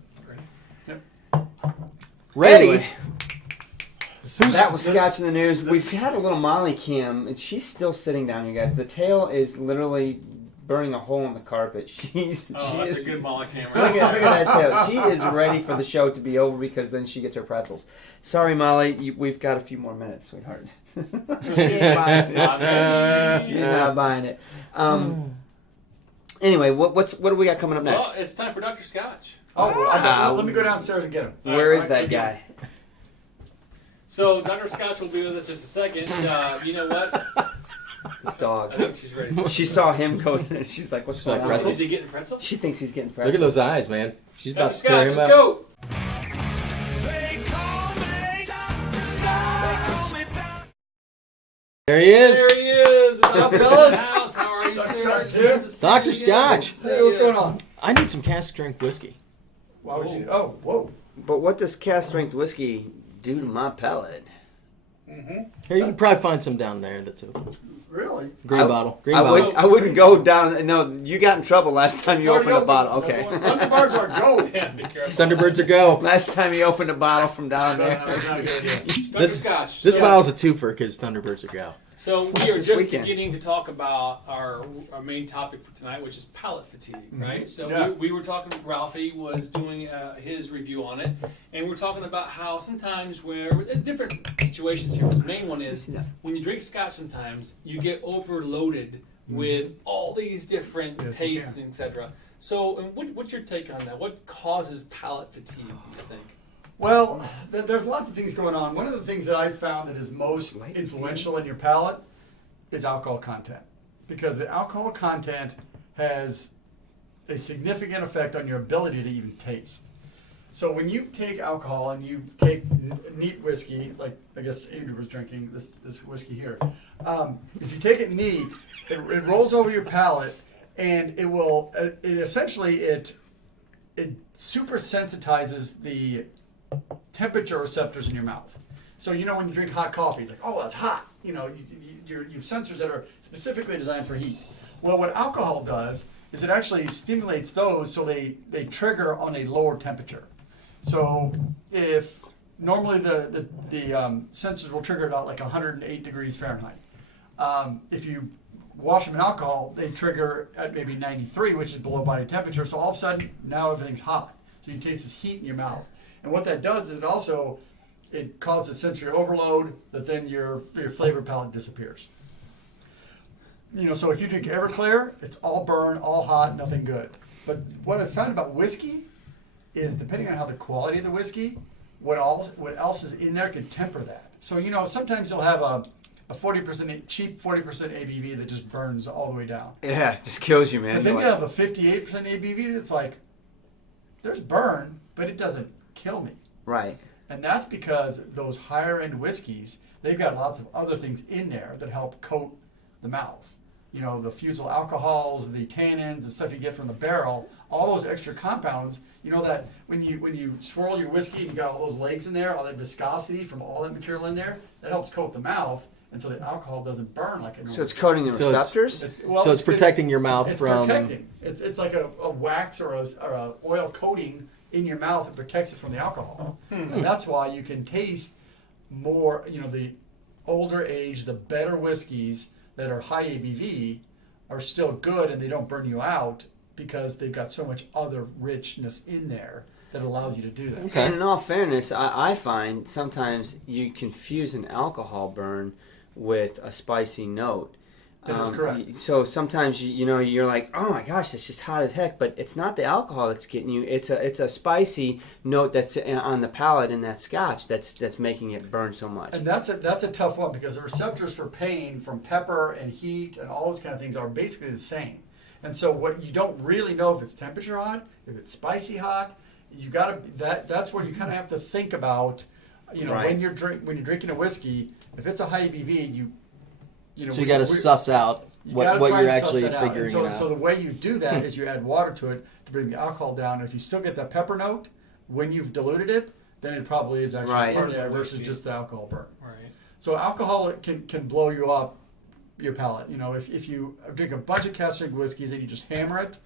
Ready? Anyway, that was Scotch in the news. We've had a little Molly Kim, and she's still sitting down here, guys. The tail is literally burning a hole in the carpet. That's a good Molly camera. Look at that tail. She is ready for the show to be over because then she gets her pretzels. Sorry, Molly, we've got a few more minutes, sweetheart. She ain't buying it. She's not buying it. Anyway, what do we got coming up next? Well, it's time for Dr. Scotch. Let me go downstairs and get him. Where is that guy? So Dr. Scotch will be with us just a second. You know what? This dog. I think she's ready. She saw him go. She's like, "What's going on?" pretzels? Is he getting pretzel? She thinks he's getting Look pretzels. at those eyes, man. She's about Dr. to tear Scotch, him let's up. go. There he is. There he is. What's up, In the fellas? house. How are you, Dr. sir? Scotch here. Good to see you Dr. again. Scotch. Hey, what's going on? I need some cask strength whiskey. Why would you? Oh, whoa. But what does cast strength whiskey do to my palate? Here, you can probably find some down there. That's open. Really? Green bottle. Green I bottle. wouldn't go down. No, you got in trouble last time you It's opened already a bottle. open. Okay. Thunderbirds are go. Yeah, be careful. Thunderbirds are go. Last time you opened a bottle from down there. That's not a good idea. Dr. Scotch. This so, bottle's a twofer because Thunderbirds are go. So we What's are this just weekend? beginning to talk about our main topic for tonight, which is palate fatigue, right? So Yeah. we were talking. Ralfy was doing his review on it, and we're talking about how sometimes where there's different situations here. The main one is when you drink Scotch. Sometimes you get overloaded with all these different Yes, you tastes, can. etc. So, what's your take on that? What causes palate fatigue? Do you think? Well, there's lots of things going on. One of the things that I've found that is most influential in your palate is alcohol content. Because the alcohol content has a significant effect on your ability to even taste. So when you take alcohol and you take neat whiskey, like I guess Andrew was drinking this whiskey here, if you take it neat, it rolls over your palate, and it super sensitizes the temperature receptors in your mouth. So when you drink hot coffee, it's like, oh, that's hot. You have sensors that are specifically designed for heat. Well, what alcohol does is it actually stimulates those so they trigger on a lower temperature. So if normally the sensors will trigger about like 108 degrees Fahrenheit. If you wash them in alcohol, they trigger at maybe 93, which is below body temperature. So all of a sudden, now everything's hot. So you taste this heat in your mouth. And what that does is it causes sensory overload that then your flavor palate disappears. So if you drink Everclear, it's all burn, all hot, nothing good. But what I found about whiskey is depending on how the quality of the whiskey, what else is in there can temper that. So sometimes you'll have a 40% cheap 40% ABV that just burns all the way down. Yeah, it just kills you, man. But then you have a 58% ABV that's like, there's burn, but it doesn't kill me. Right. And that's because those higher end whiskeys, they've got lots of other things in there that help coat the mouth. The fusel alcohols, the tannins, the stuff you get from the barrel, all those extra compounds, that when you swirl your whiskey and you got all those legs in there, all that viscosity from all that material in there, that helps coat the mouth, and so the alcohol doesn't burn like it normally. So it's coating the receptors? It's protecting your mouth it's from... protecting. It's like a wax or a oil coating in your mouth that protects it from the alcohol. And that's why you can taste more, the older age, the better whiskeys that are high ABV are still good and they don't burn you out because they've got so much other richness in there that allows you to do that. Okay. And in all fairness, I find sometimes you confuse an alcohol burn with a spicy note. That is correct. So sometimes you're like, oh my gosh, it's just hot as heck, but it's not the alcohol that's getting you. It's a spicy note that's on the palate in that Scotch that's making it burn so much. And that's a tough one because the receptors for pain from pepper and heat and all those kind of things are basically the same. And so what you don't really know if it's temperature hot, if it's spicy hot, you got to that's where you kind of have to think about, Right. when you're drinking a whiskey, if it's a high ABV, So you got to suss out what you're actually figuring out. So the way you do that is you add water to it to bring the alcohol down. And if you still get that pepper note when you've diluted it, then it probably is actually Right. part of that versus just the alcohol burn. Right. So alcohol can blow you up your palate. If you drink a bunch of cask strength whiskeys and you just hammer it,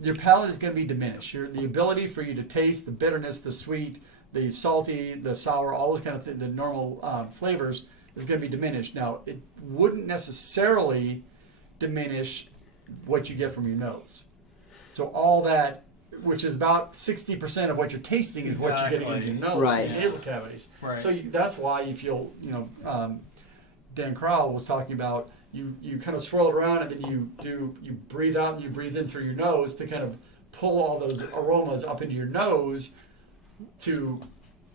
your palate is going to be diminished. The ability for you to taste the bitterness, the sweet, the salty, the sour, all those kind of the normal flavors is going to be diminished. Now, it wouldn't necessarily diminish what you get from your nose. So all that, which is about 60% of what you're tasting, is what you're getting in your nose, Right. in your nasal cavities. Right. So that's why you feel, Dan Crowell was talking about, you kind of swirl it around and then you breathe out and you breathe in through your nose to kind of pull all those aromas up into your nose to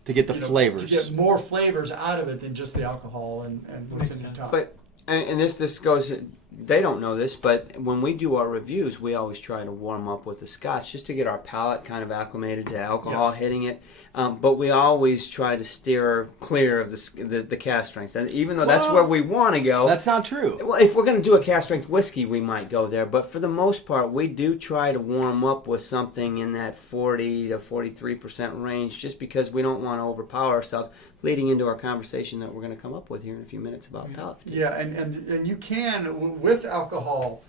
get the flavors. to get more flavors out of it than just the alcohol and what's in your tongue. But and this goes. They don't know this, but when we do our reviews, we always try to warm up with the Scotch just to get our palate kind of acclimated to alcohol hitting it. But we always try to steer clear of the cask strengths, and even though that's where we want to go. That's not true. Well, if we're going to do a cask strength whiskey, we might go there. But for the most part, we do try to warm up with something in that 40 to 43% range, just because we don't want to overpower ourselves. Leading into our conversation that we're going to come up with here in a few minutes about palate fatigue. Yeah, and you can with alcohol.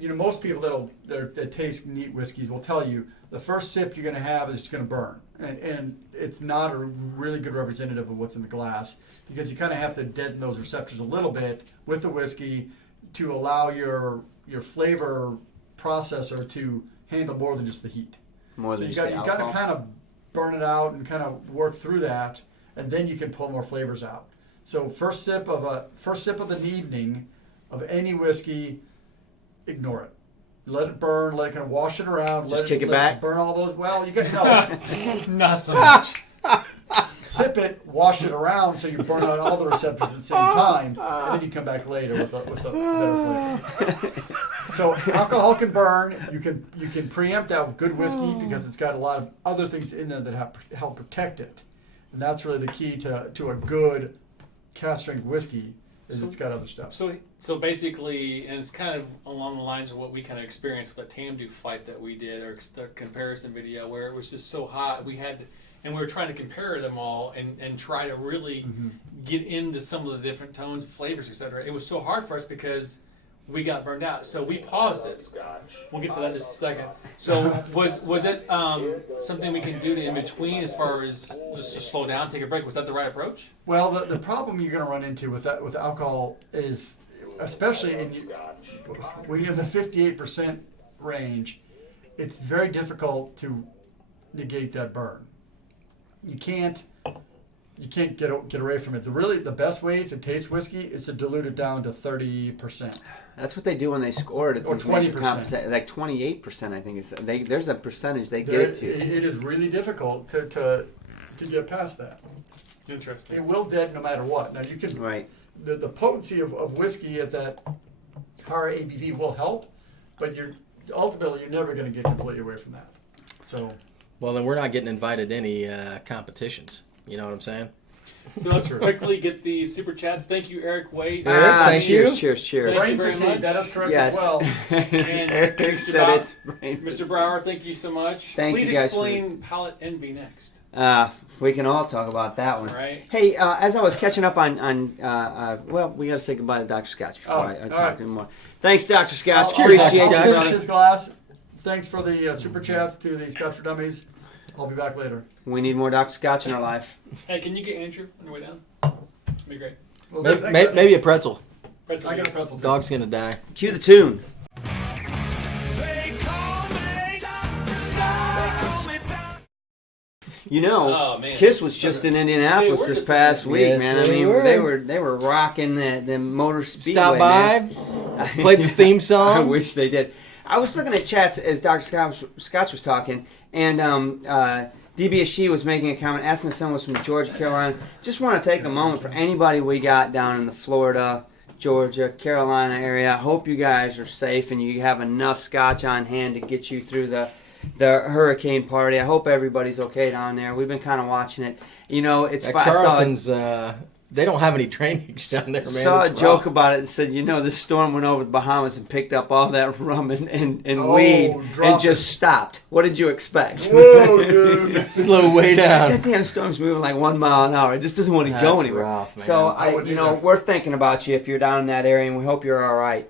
Most people that taste neat whiskeys will tell you the first sip you're going to have is just going to burn, and it's not a really good representative of what's in the glass because you kind of have to deaden those receptors a little bit with the whiskey to allow your flavor processor to handle more than just the heat. More than you just the got alcohol. to kind of burn it out and kind of work through that, and then you can pull more flavors out. So first sip of the evening of any whiskey, ignore it. Let it burn. Let it kind of wash it around. Just let kick it let back? Burn all those. Well, you got no. Not so much. Sip it, wash it around, so you burn out all the receptors at the same time, and then you come back later with a better flavor. So alcohol can burn. You can preempt that with good whiskey because it's got a lot of other things in there that help protect it, and that's really the key to a good cask strength whiskey. It's got other stuff. So basically, and it's kind of along the lines of what we kind of experienced with the Tamdu flight that we did, or the comparison video where it was just so hot. We were trying to compare them all and try to really get into some of the different tones, flavors, etc. It was so hard for us because we got burned out. So we paused it. We'll get to that in just a second. So was it something we can do in between as far as just to slow down, take a break? Was that the right approach? Well, the problem you're going to run into with alcohol is, especially when you're in the 58% range, it's very difficult to negate that burn. You can't get away from it. The best way to taste whiskey is to dilute it down to 30%. That's what they do when they score it at Or these major 20%. competitions. Like 28%, I think there's a percentage they get it to. It is really difficult to get past that. Interesting. It will dead no matter what. Now you can Right. the potency of whiskey at that higher ABV will help, but you're never going to get completely away from that. So. Well, then we're not getting invited to any competitions. You know what I'm saying? So let's quickly get the super chats. Thank you, Eric Wade. Thank you. Cheers. Thank you Brain very fatigue, much. that is correct Yes. as well. And Eric Mr. said Bob- it's brain Mr. Brower, thank you so much. Thank Please you guys for- explain palate envy next. We can all talk about that one. Right. Hey, as I was catching up on well, we got to say goodbye to Dr. Scotch before I all talk right. anymore. Thanks, Dr. Scotch. I'll Appreciate you, finish brother. his glass. Thanks for the super chats to the Scotch for Dummies. I'll be back later. We need more Dr. Scotch in our life. Hey, can you get Andrew on your way down? Be great. Well, Maybe a pretzel. Pretzel. I got a pretzel too. Dog's gonna die. Cue the tune. Oh, man. Kiss was just in Indianapolis They were this just past in- week, Yes, man. I they mean, were. they were rocking the motor speedway. Stop by, man. played the theme song. I wish they did. I was looking at chats as Dr. Scotch was talking, and DBSG was making a comment, asking if someone was from Georgia, Carolina. Just want to take a moment for anybody we got down in the Florida, Georgia, Carolina area. I hope you guys are safe and you have enough Scotch on hand to get you through the hurricane party. I hope everybody's okay down there. We've been kind of watching it. It's At I saw Charleston's, they don't have any drainage down there, man. saw a It's joke rough. about it and said, this storm went over the Bahamas and picked up all that rum and Oh, weed and drop just stopped. What did you expect? Whoa, dude. Slow way down. That damn storm's moving like 1 mile an hour. It just doesn't want to go That's anywhere. rough, man. So I wouldn't either. we're thinking about you if you're down in that area, and we hope you're all right.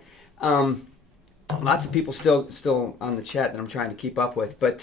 Lots of people still on the chat that I'm trying to keep up with, but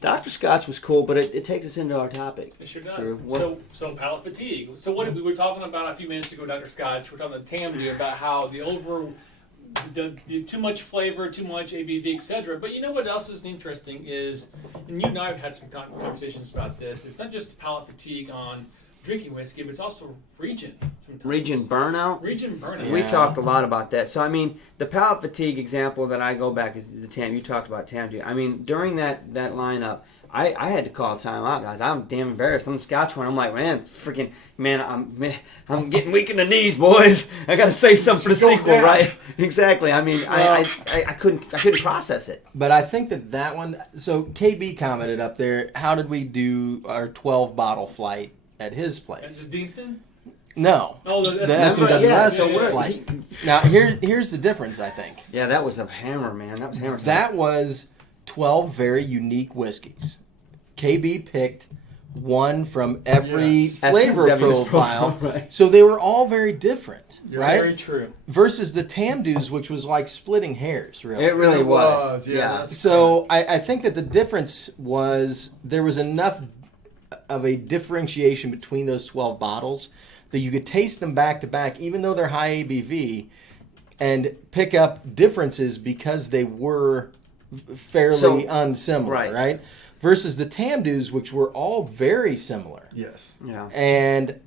Dr. Scotch was cool, but it takes us into our topic. It sure does. Drew, So palate fatigue. So what we were talking about a few minutes ago, Dr. Scotch. We're talking about TAMD, about how the too much flavor, too much ABV, etc. But you know what else is interesting is, and you and I have had some conversations about this. It's not just palate fatigue on drinking whiskey, but it's also region. Sometimes. Region burnout. Region burnout. Yeah. We've talked a lot about that. So, I mean, the palate fatigue example that I go back is the TAM. You talked about TAM. I mean, during that lineup, I had to call a timeout, guys. I'm damn embarrassed. I'm the Scotch one. I'm like, I'm getting weak in the knees, boys. I got to say something for the Go sequel, down. right? Exactly. I mean, I couldn't process it. But I think that one. So KB commented up there. How did we do our 12-bottle flight at his Is place? it Deanston? No, Oh, the that's SMW Yeah, so we're flight. Now here's the difference. I think yeah, that was a hammer, man. That was hammer. that was 12 very unique whiskeys. KB picked one from every Yes. flavor SMW's profile, profile, right. so they were all very different, You're right? Very true. Versus the Tamdus, which was like splitting hairs, really. It really It was. was, yeah, that's- So I think that the difference was there was enough of a differentiation between those 12 bottles that you could taste them back to back, even though they're high ABV, and pick up differences because they were fairly So- unsimilar, right? Versus the Tamdus, which were all very similar. Yes. Yeah. And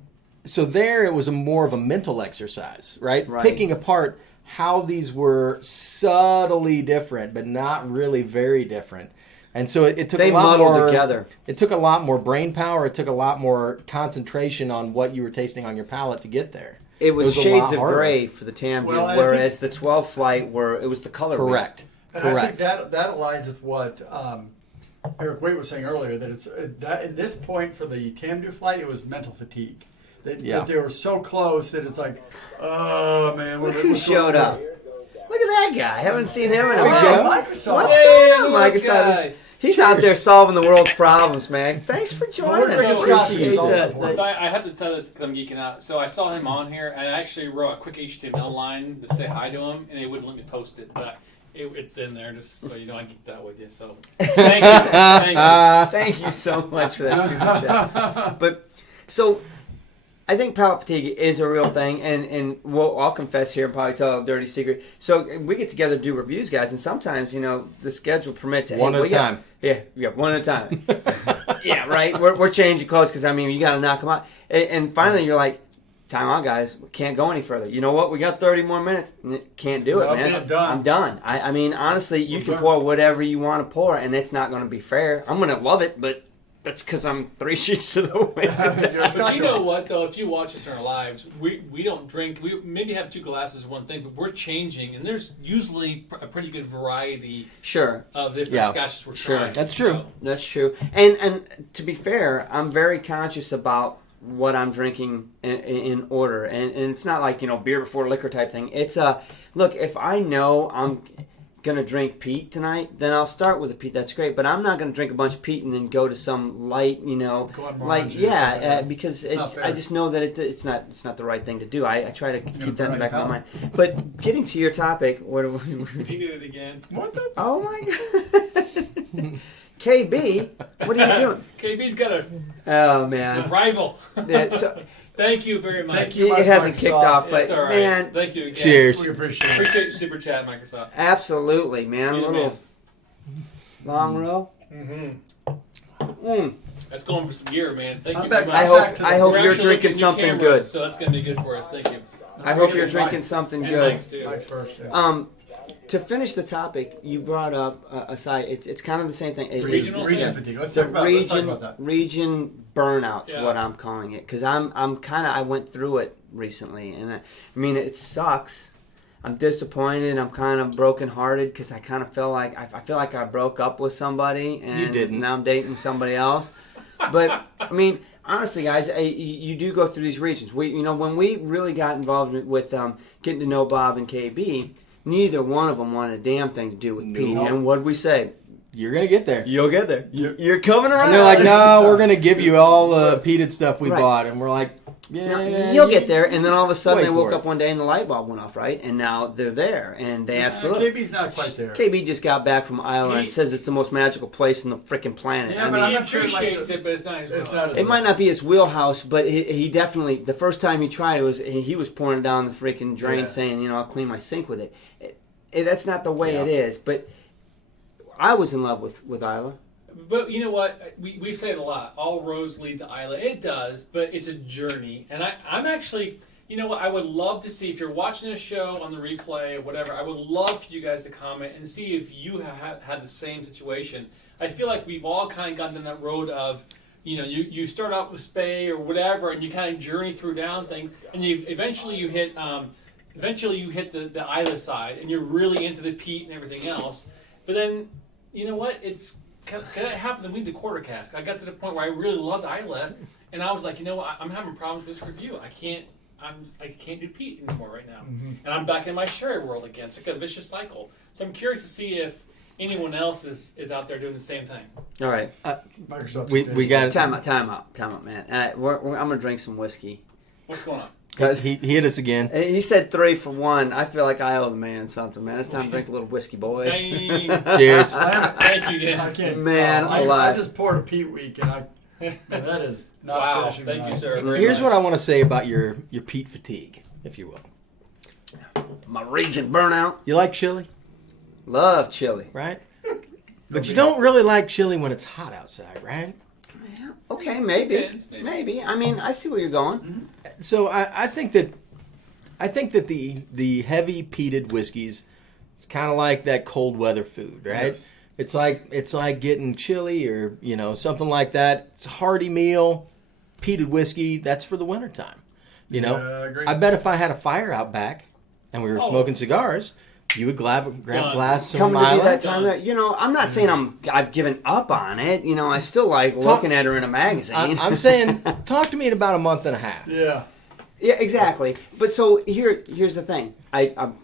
so there it was more of a mental exercise, right? Right. Picking apart how these were subtly different, but not really very different. And so it took They a lot muddled more together. It took a lot more brain power. It took a lot more concentration on what you were tasting on your palate to get there. It was a lot shades of harder. gray for the Tam, Well, and I whereas the 12 flight it was the color. wheel. Correct. And I Correct. think that aligns with what Eric Waite was saying earlier, that it's that at this point for the Tamdu flight, it was mental fatigue. That they were so close that it's like, oh man, Look who showed up. Look at that guy. Haven't seen him in a Oh, while. Microsoft. What's Hey, going on, look at this Microsoft? guy. He's out there solving the world's problems, man. Thanks for joining us. We're I drinking Scotch, appreciate which is also that. important. So I have to tell this because I'm geeking out. So I saw him on here, and I actually wrote a quick HTML line to say hi to him, and they wouldn't let me post it, but it's in there just so you know I geeked out with you. So thank you, thank you. Thank you so much for that super chat. But so I think palate fatigue is a real thing, and I'll confess here and probably tell a dirty secret. So we get together to do reviews, guys, and sometimes the schedule permits it. One Hey, at a time. Yeah, one at a time. Yeah, right. We're changing clothes because you got to knock them out. And finally, you're like, time out, guys. We can't go any further. You know what? We got 30 more minutes. Can't do it, That's man. it, I'm done. I'm done. I mean, honestly, you We're can done. pour whatever you want to pour, and it's not going to be fair. I'm going to love it, but that's because I'm 3 sheets to the wind. You're a But Scotch you know one. what though? If you watch us in our lives, we don't drink. We maybe have 2 glasses of one thing, but we're changing, and there's usually a pretty good variety Sure. of different Yeah, scotches we're sure. trying. That's true. So, That's true. And to be fair, I'm very conscious about what I'm drinking in order. And it's not like, beer before liquor type thing. It's look, if I know I'm going to drink peat tonight, then I'll start with a peat. That's great. But I'm not going to drink a bunch of peat and then go to some light, Glenmorangie or something like that. because It's not it's, fair. I just know that it's not the right thing to do. I try to keep that in the burn back of my palate. mind. But getting to your topic, what do we... repeated it again. What the? Oh my God. KB, what are you doing? KB's got a Oh man. rival. Yeah, so, Thank you very much. Thank you. it hasn't kicked Microsoft. off, but It's all right. man, Thank you again. Cheers. We appreciate it. Appreciate your super chat, Microsoft. absolutely, man. A You're the little long row. Mm-hmm. That's going for some gear, man. Thank I'm you back- very I much. back to I the- hope We're you're actually drinking looking at new something cameras, good. So that's going to be good for us. Thank you. I hope you're Mike. drinking something And good. thanks, too. Mike's first. Yeah. To finish the topic, you brought up aside. It's kind of the same thing. Regional region thing? fatigue. Let's The talk about that. region burnout's Yeah. what I'm calling it, because I'm kind of I went through it recently, and I mean it sucks. I'm disappointed. I'm kind of brokenhearted because I kind of feel like I feel like I broke up with somebody, and You didn't. now I'm dating somebody else. But I mean, honestly, guys, you do go through these regions. When we really got involved with getting to know Bob and KB, neither one of them wanted a damn thing to do with Pete. No. And what'd we say? You're gonna get there. You'll get there. You're coming around. And they're like, no, we're gonna give you all the peated stuff we Right. bought, and we're like, yeah, You'll get there, and then all of a sudden wait they woke for up one day and the light bulb went off, right? And now they're there, and they absolutely. KB's not quite there. KB just got back from Ireland and He- says it's the most magical place on the freaking planet. Yeah, I but mean, I'm He not sure he likes appreciates it. it, but it's not his It's will. not his it might not be his wheelhouse, but he definitely the first time he tried it was he was pouring it down the freaking drain, Yeah. saying, I'll clean my sink with it. That's not the way Yeah. it is. But I was in love with Isla. But you know what? We've said it a lot. All roads lead to Isla. It does, but it's a journey. And I'm actually, you know what? I would love to see, if you're watching this show on the replay or whatever, I would love for you guys to comment and see if you have had the same situation. I feel like we've all kind of gotten down that road of, you start out with Spey or whatever, and you kind of journey through down things, and eventually you hit the Isla side, and you're really into the peat and everything else. But then, you know what? Can it happen to me, the quarter cask? I got to the point where I really loved Isla, and I was like, I'm having problems with this review. I can't do peat anymore right now, and I'm back in my sherry world again. It's like a vicious cycle. So I'm curious to see if anyone else is out there doing the same thing. All right, Microsoft. we got time out, man. I'm gonna drink some whiskey. What's going on? Cause he hit us again. he said 3 for 1. I feel like I owe the man something, man. It's time to drink a little whiskey, boys. Dang. Cheers. Thank you, I Dan. can't. Man, I alive. just poured a peat week, and man, that is not Wow. finishing. Thank you, tonight. sir. Very Here's much. what I want to say about your peat fatigue, if you will. My region burnout. You like chili, Love chili. right? But you don't really like chili when it's hot outside, right? Okay, maybe. Depends, maybe. Maybe. I mean, I see where you're going. So I think that the heavy peated whiskeys is kind of like that cold weather food, right? Yes. It's like getting chili or something like that. It's a hearty meal. Peated whiskey, that's for the wintertime. Yeah, I agree. I bet if I had a fire out back and we were smoking cigars, you would grab a glass of Coming to be Isla. that time that I'm not saying I've given up on it. I still like looking at her in a magazine. I'm saying, talk to me in about a month and a half. Yeah. Yeah, exactly. But so here's the thing. I'm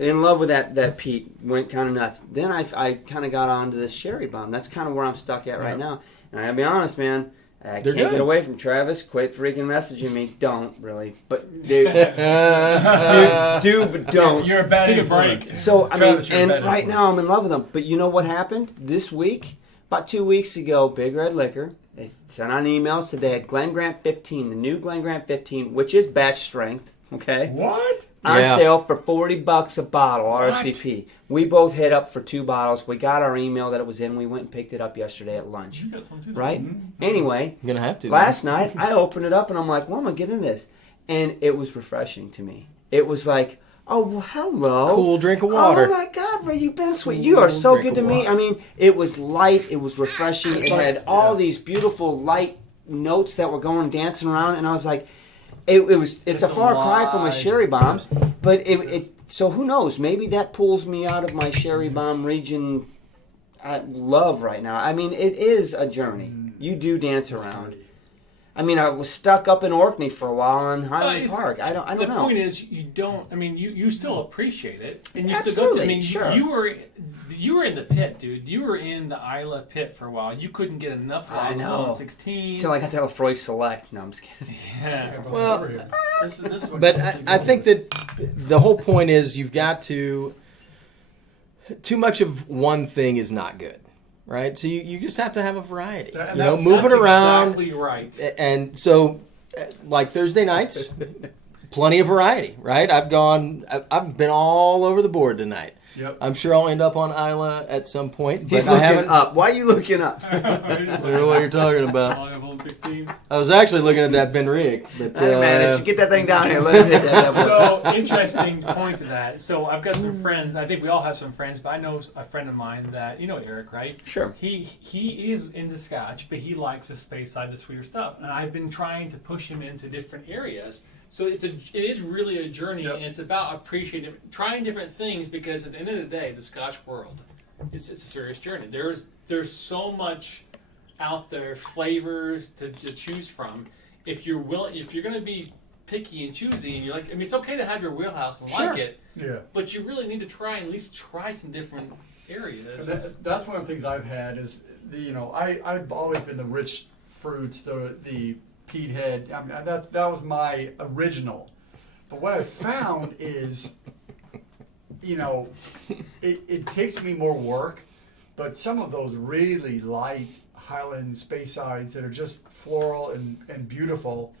in love with that peat. Went kind of nuts. Then I kind of got onto this sherry bomb. That's kind of where I'm stuck at right now. And I gotta be honest, man. I They're can't good. get away from Travis. Quit freaking messaging me. Don't really, but do but don't. You're a bad Take a influence. break. So I Travis, you're a mean, bad and right influence. now I'm in love with them. But you know what happened this week? About 2 weeks ago, Big Red Liquor, they sent out an email, said they had Glen Grant 15, the new Glen Grant 15, which is batch strength. Okay. What? On Yeah. sale for $40 a bottle, RSVP. We both hit up for 2 bottles. We got our email that it was in. We went and picked it up yesterday at lunch. You got some too, Right? Mm-hmm. Anyway, I'm going to have to. last night I opened it up and I'm like, well, I'm going to get in this. And it was refreshing to me. It was like, oh, well, hello. Cool drink of water. Oh, my God, where you been, sweet? You are so drink good to of me. water. I mean, it was light. It was refreshing. It had all these beautiful light notes that were going dancing around. And I was like, it's a far cry from a sherry bomb. But so who knows? Maybe that pulls me out of my sherry bomb region love right now. I mean, it is a journey. You do dance around. I mean, I was stuck up in Orkney for a while on Highland Park. I don't The know. point is, you don't. I mean, you still appreciate it, and you still go. Absolutely, I mean, sure. you were in the pit, dude. You were in the Isla pit for a while. You couldn't get enough of I know. 16. Until I got to Lefroy Select. No, I'm just kidding. Yeah. Well, This is what But I think that the whole point is you've got to. Too much of one thing is not good, right? So you just have to have a variety. Move it around. Exactly right. And so, like Thursday nights, plenty of variety, right? I've been all over the board tonight. Yep. I'm sure I'll end up on Isla at some point. He's but I looking haven't. up. Why are you looking up? I don't know what you're talking about. Level 16. I was actually looking at that Ben Rick. But, Hey, man, get that thing down here. Let him hit that level. So interesting point to that. So I've got some friends. I think we all have some friends, but I know a friend of mine that you know Eric, right? Sure. He is into Scotch, but he likes the space side, the sweeter stuff, and I've been trying to push him into different areas. So it is really a journey, Yep. and it's about appreciating, trying different things, because at the end of the day, the Scotch world, it's a serious journey. There's so much out there, flavors to choose from. If you're going to be picky and choosy, and you're like, I mean, it's okay to have your wheelhouse and Sure. like it, Yeah. but you really need to at least try some different areas. That's one of the things I've had is I've always been the rich fruits, the peat head. I mean, that was my original. But what I found is, it takes me more work. But some of those really light Highland Spaysides that are just floral and beautiful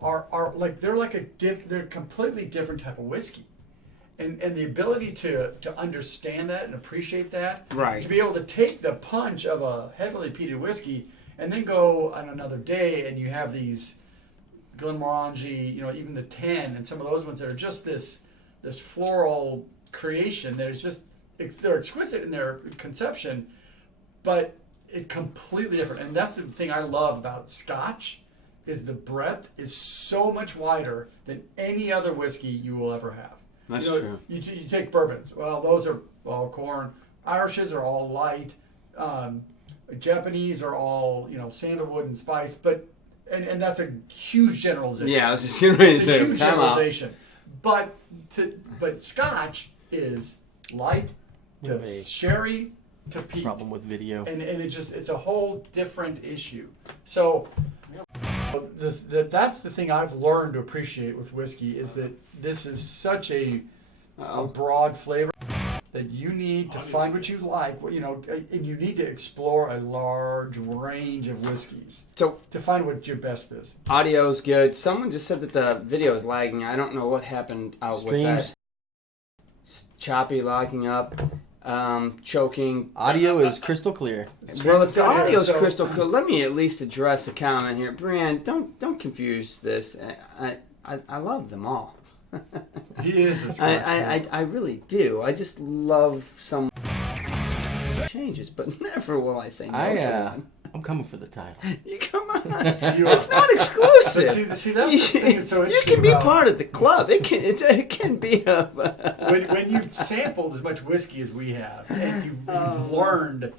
are like they're completely different type of whiskey. And the ability to understand that and appreciate that, Right. to be able to take the punch of a heavily peated whiskey and then go on another day and you have these Glenmorangie, even the 10 and some of those ones that are just this floral creation that is just, they're exquisite in their conception, but it's completely different. And that's the thing I love about Scotch is the breadth is so much wider than any other whiskey you will ever have. That's true. You take bourbons. Well, those are all corn. Irishes are all light. Japanese are all sandalwood and spice. But and that's a huge generalization. Yeah, I was just getting ready to It's say, a huge time out. generalization. But Scotch is light to Wait. sherry to peat. Problem with video. And it's a whole different issue. So that's the thing I've learned to appreciate with whiskey is that this is such a broad flavor that you need to find what you like, and you need to explore a large range of whiskeys So to find what your best is. audio's good. Someone just said that the video is lagging. I don't know what happened out with Streams. that. Choppy, locking up, choking. Audio is crystal clear. Well, if the Streams audio's so- crystal clear, let me at least address the comment here. Brian, don't confuse this. I love them all. He is a Scotch. I really do. I just love some changes, but never will I say no to one. I'm coming for the title. You come on. You It's are. not exclusive. But see, that's the thing that's so You interesting can be about- part of the club. It can be a. when you've sampled as much whiskey as we have, and you've learned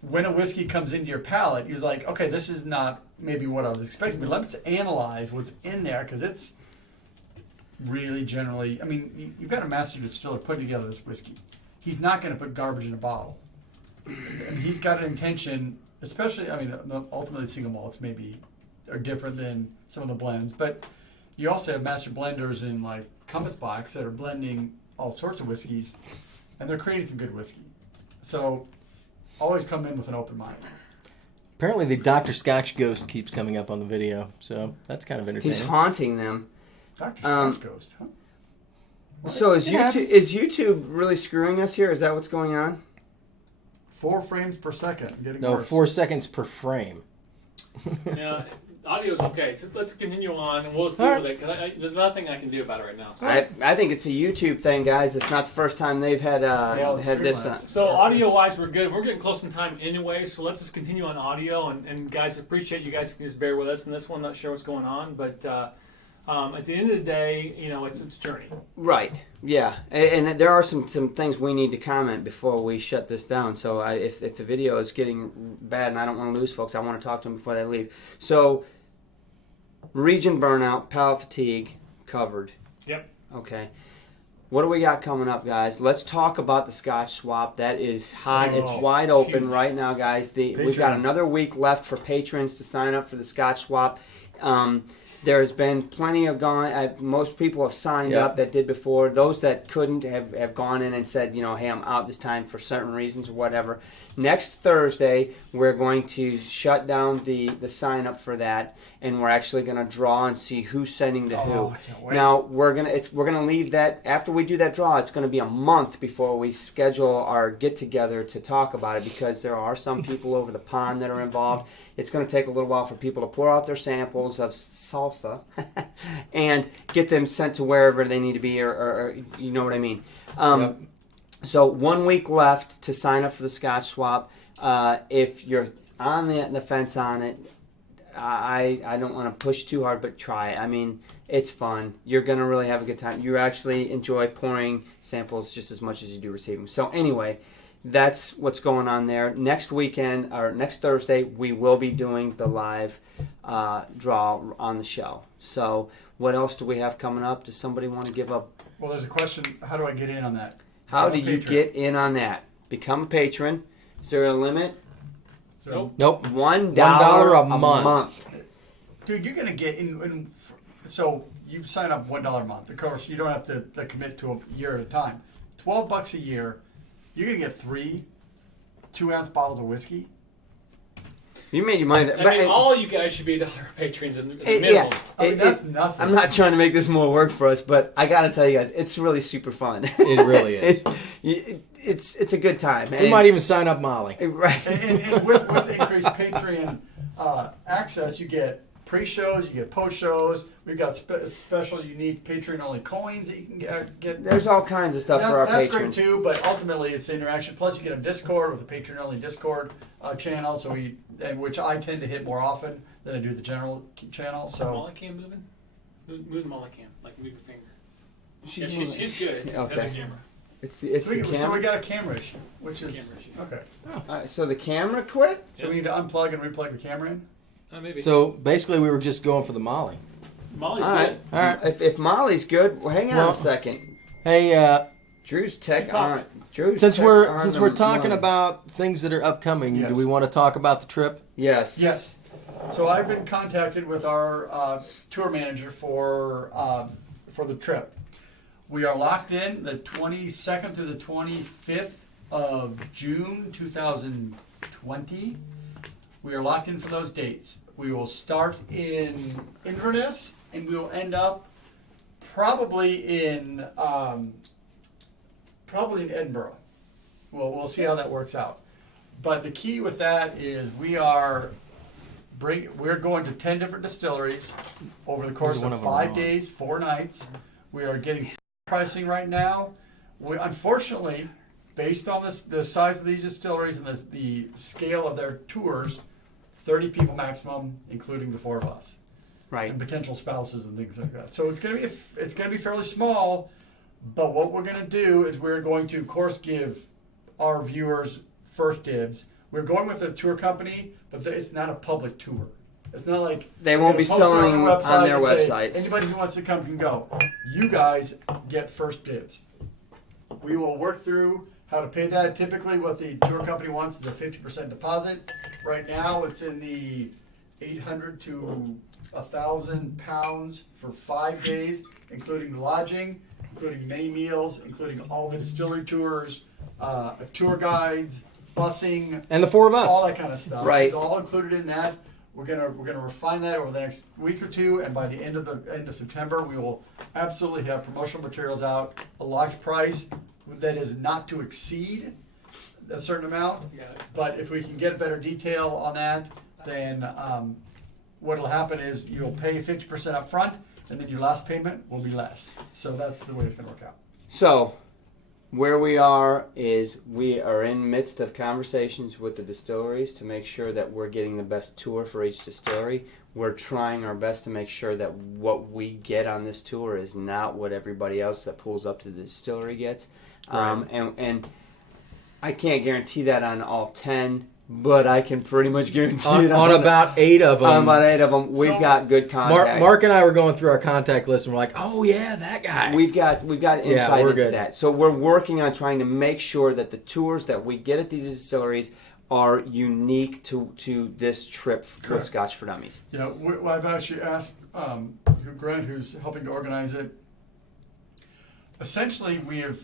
when a whiskey comes into your palate, you're like, okay, this is not maybe what I was expecting, but let's analyze what's in there because it's really generally. I mean, you've got a master distiller putting together this whiskey. He's not going to put garbage in a bottle. And he's got an intention, especially. I mean, ultimately, single malts maybe are different than some of the blends, but you also have master blenders in like Compass Box that are blending all sorts of whiskeys, and they're creating some good whiskey. So always come in with an open mind. Apparently, the Dr. Scotch ghost keeps coming up on the video, so that's kind of entertaining. He's haunting them. Dr. Scotch Ghost, huh? So is It YouTube happens. is YouTube really screwing us here? Is that what's going on? 4 frames per second. Getting No, worse. 4 seconds per frame. Now, audio's okay. So let's continue on, and we'll deal with it because there's nothing I can do about it right now. So, I think it's a YouTube thing, guys. It's not the first time they've had it's had this. Streamlabs. so audio-wise, we're good. We're getting close in time anyway, so let's just continue on audio. And guys, appreciate you guys can just bear with us in this one. Not sure what's going on, but at the end of the day, it's a journey. Right. Yeah. And there are some things we need to comment before we shut this down. So if the video is getting bad and I don't want to lose folks, I want to talk to them before they leave. So region burnout, palate fatigue, covered. Yep. Okay. What do we got coming up, guys? Let's talk about the Scotch swap. That is hot. Oh, it's wide open huge. right now, guys. We've got Patreon. another week left for patrons to sign up for the Scotch swap. There's been plenty of most people have signed Yep. up that did before. Those that couldn't have gone in and said, hey, I'm out this time for certain reasons or whatever. next Thursday, we're going to shut down the sign up for that, and we're actually going to draw and see who's sending to Oh, who. I can't wait. Now we're gonna leave that after we do that draw. It's going to be a month before we schedule our get together to talk about it, because there are some people over the pond that are involved. It's going to take a little while for people to pour out their samples of salsa and get them sent to wherever they need to be, or you know what I mean. Yep. So 1 week left to sign up for the Scotch swap. If you're on the fence on it, I don't want to push too hard, but try it. I mean, it's fun. You're going to really have a good time. You actually enjoy pouring samples just as much as you do receiving. So anyway, that's what's going on there. Next weekend, or next Thursday, we will be doing the live draw on the show. So what else do we have coming up? Does somebody want to give up? Well, there's a question. How do I get in on that? How Become do a you patron. get in on that? Become a patron. Is there a limit? So, Nope. $1 $1 a a month. dude, you're gonna get in. So you sign up $1 a month. Of course, you don't have to commit to a year at a time. $12 a year. You're gonna get 3 2-ounce bottles of whiskey. You made your money. I mean, all you guys should be $1 patrons in the Yeah. minimum. I mean, that's nothing. I'm not trying to make this more work for us, but I got to tell you guys, it's really super fun. It really is. It's a good time. We might even sign up Molly. Right. And with increased Patreon access, you get pre-shows, you get post-shows. We've got special, unique Patreon-only coins that you can get. There's all kinds of stuff for our That's patrons. great too, but ultimately it's the interaction. Plus, you get a Discord with a Patreon-only Discord channel, which I tend to hit more often than I do the general channel. So Molly cam moving? Move the Molly cam. Like, move your finger. She Yeah, can- she's good. It's Okay. the camera. It's so the we camera. got a camera issue, which is Camera issue. okay. So the camera quit? So we need to unplug and replug the camera in. Maybe. So basically, we were just going for the Molly. Molly's All right. good. All right. If Molly's good, well, hang on Well- a second. Hey, Drew's tech Keep talking. on. Drew's since tech we're on since the we're talking line. about things that are upcoming, Yes. do we want to talk about the trip? Yes. Yes. So I've been contacted with our tour manager for the trip. We are locked in the 22nd through the 25th of June 2020. We are locked in for those dates. We will start in Inverness and we will end up probably in Edinburgh. We'll see how that works out. But the key with that is we're going to 10 different distilleries over the course There's one of of them 5 wrong. days, 4 nights. We are getting pricing right now. Unfortunately, based on the size of these distilleries and the scale of their tours, 30 people maximum, including the 4 of us, Right. and potential spouses and things like that. So it's going to be fairly small. But what we're going to do is we're going to, of course, give our viewers first dibs. We're going with a tour company, but it's not a public tour. It's not like They we're won't gonna be post it selling our on their and say, website. Anybody who wants to come can go. You guys get first dibs. We will work through how to pay that. Typically, what the tour company wants is a 50% deposit. Right now, it's in the 800 to 1,000 pounds for 5 days, including lodging, including many meals, including all the distillery tours, tour guides, busing, And the 4 of us. all that kind of stuff. Right. It's all included in that. We're gonna refine that over the next week or two, and by the end of September, we will absolutely have promotional materials out, a locked price that is not to exceed a certain amount. Got it. But if we can get better detail on that, then what'll happen is you'll pay 50% up front, and then your last payment will be less. So that's the way it's gonna work out. So, where we are is we are in midst of conversations with the distilleries to make sure that we're getting the best tour for each distillery. We're trying our best to make sure that what we get on this tour is not what everybody else that pulls up to the distillery gets. And I can't guarantee that on all 10, but I can pretty much guarantee it on about 8 of them. on about 8 of them. We've So, got good contact. Mark and I were going through our contact list and we're like, oh yeah, that guy. We've got insight we're into good. that. So we're working on trying to make sure that the tours that we get at these distilleries are unique to this trip with Correct. Scotch for Dummies. Yeah, I've actually asked Grant, who's helping to organize it. Essentially, we have,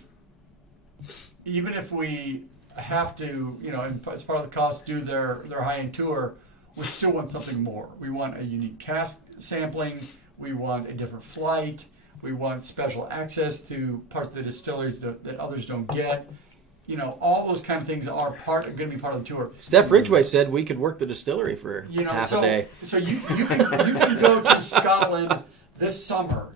even if we have to, and as part of the cost, do their high-end tour, we still want something more. We want a unique cask sampling. We want a different flight. We want special access to parts of the distilleries that others don't get. All those kind of things are going to be part of the tour. Steph Ridgway said we could work the distillery for half a day. So you can go to Scotland this summer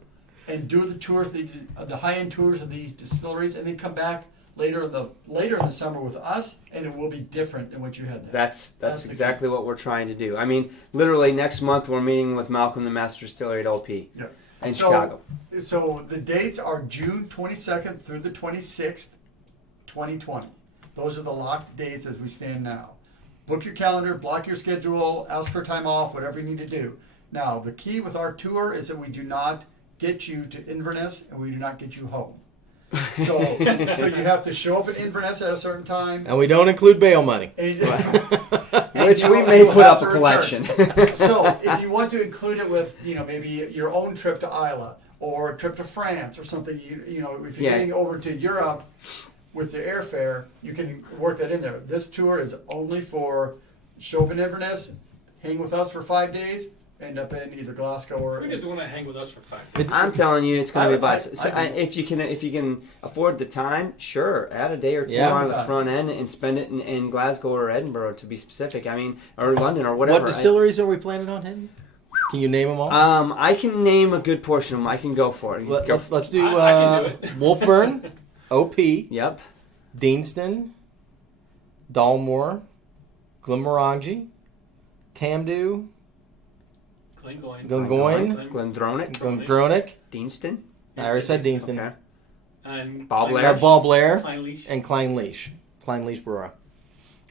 and do the tour, the high-end tours of these distilleries, and then come back later in the summer with us, and it will be different than what you had there. That's exactly what we're trying to do. I mean, literally next month we're meeting with Malcolm, the Master Distillery at OP in Chicago. So the dates are June 22nd through the 26th, 2020. Those are the locked dates as we stand now. Book your calendar, block your schedule, ask for time off, whatever you need to do. Now, the key with our tour is that we do not get you to Inverness and we do not get you home. So you have to show up at Inverness at a certain time. And we don't include bail money. Which we may put up a collection. So if you want to include it with, maybe your own trip to Islay or a trip to France or something, if you're getting over to Europe with the airfare, you can work that in there. This tour is only for show up in Inverness, hang with us for 5 days, end up in either Glasgow or. Who doesn't want to hang with us for 5 days? I'm telling you, it's going to be by. If you can afford the time, sure, add a day or two on the front end and spend it in Glasgow or Edinburgh, to be specific. I mean, or London or whatever. What distilleries are we planning on hitting? Can you name them all? I can name a good portion of them. I can go for it. Let's do, I can do it. Wolfburn, OP, Yep. Deanston, Dalmore, Glenmorangie, Tamdhu, Glyngoyne, Glendronach, Deanston. I already said Deanston. Okay. And Ballblair, Clynleash. and Clynleash Brewer.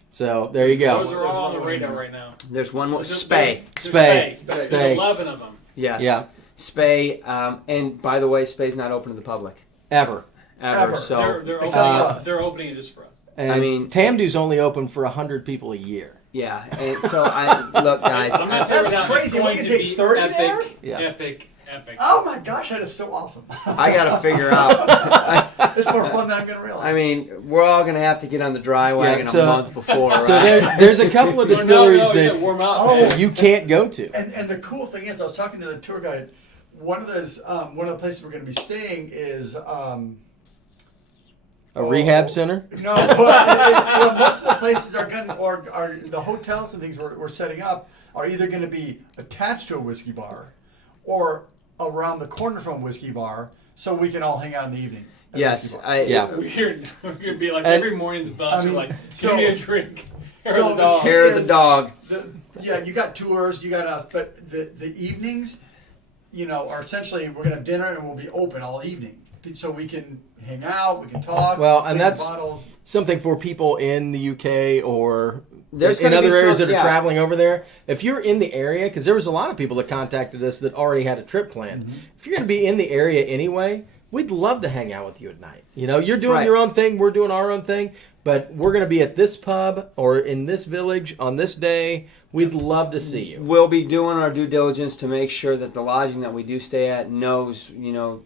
So there you go. Those are all on the radar right now. There's one more. Spey. There's 11 of them. Yes. Yeah. Spey. And by the way, Spey's not open to the public. Ever. So They're opening it just for us. And I mean, Tamdu's only open for 100 people a year. Yeah. And so look, guys. I'm not there That's now. crazy. It's We going can to take be 30 epic, there? Yeah. epic. Oh my gosh, that is so awesome. I got to figure out. It's more fun than I'm going to realize. I mean, we're all going to have to get on the dry wagon a month before, right? So there's a couple of distilleries warm up. that you can't go to. And the cool thing is, I was talking to the tour guide. One of the places we're going to be staying is A rehab center? No, but most of the places are the hotels and things we're setting up are either going to be attached to a whiskey bar or around the corner from a whiskey bar, so we can all hang out in the evening. Yes, We're gonna be like every morning the bus. We're like, give me a drink. Hair of the dog. You got tours, you got us, but the evenings, are essentially we're gonna have dinner and we'll be open all evening, so we can hang out, we can talk. Well, and that's bottles. Something for people in the UK or There's in gonna other be areas some- that are yeah. traveling over there. If you're in the area, because there was a lot of people that contacted us that already had a trip planned. Mm-hmm. If you're going to be in the area anyway, we'd love to hang out with you at night. You're doing Right. your own thing, we're doing our own thing, but we're going to be at this pub or in this village on this day. We'd love to see you. We'll be doing our due diligence to make sure that the lodging that we do stay at knows,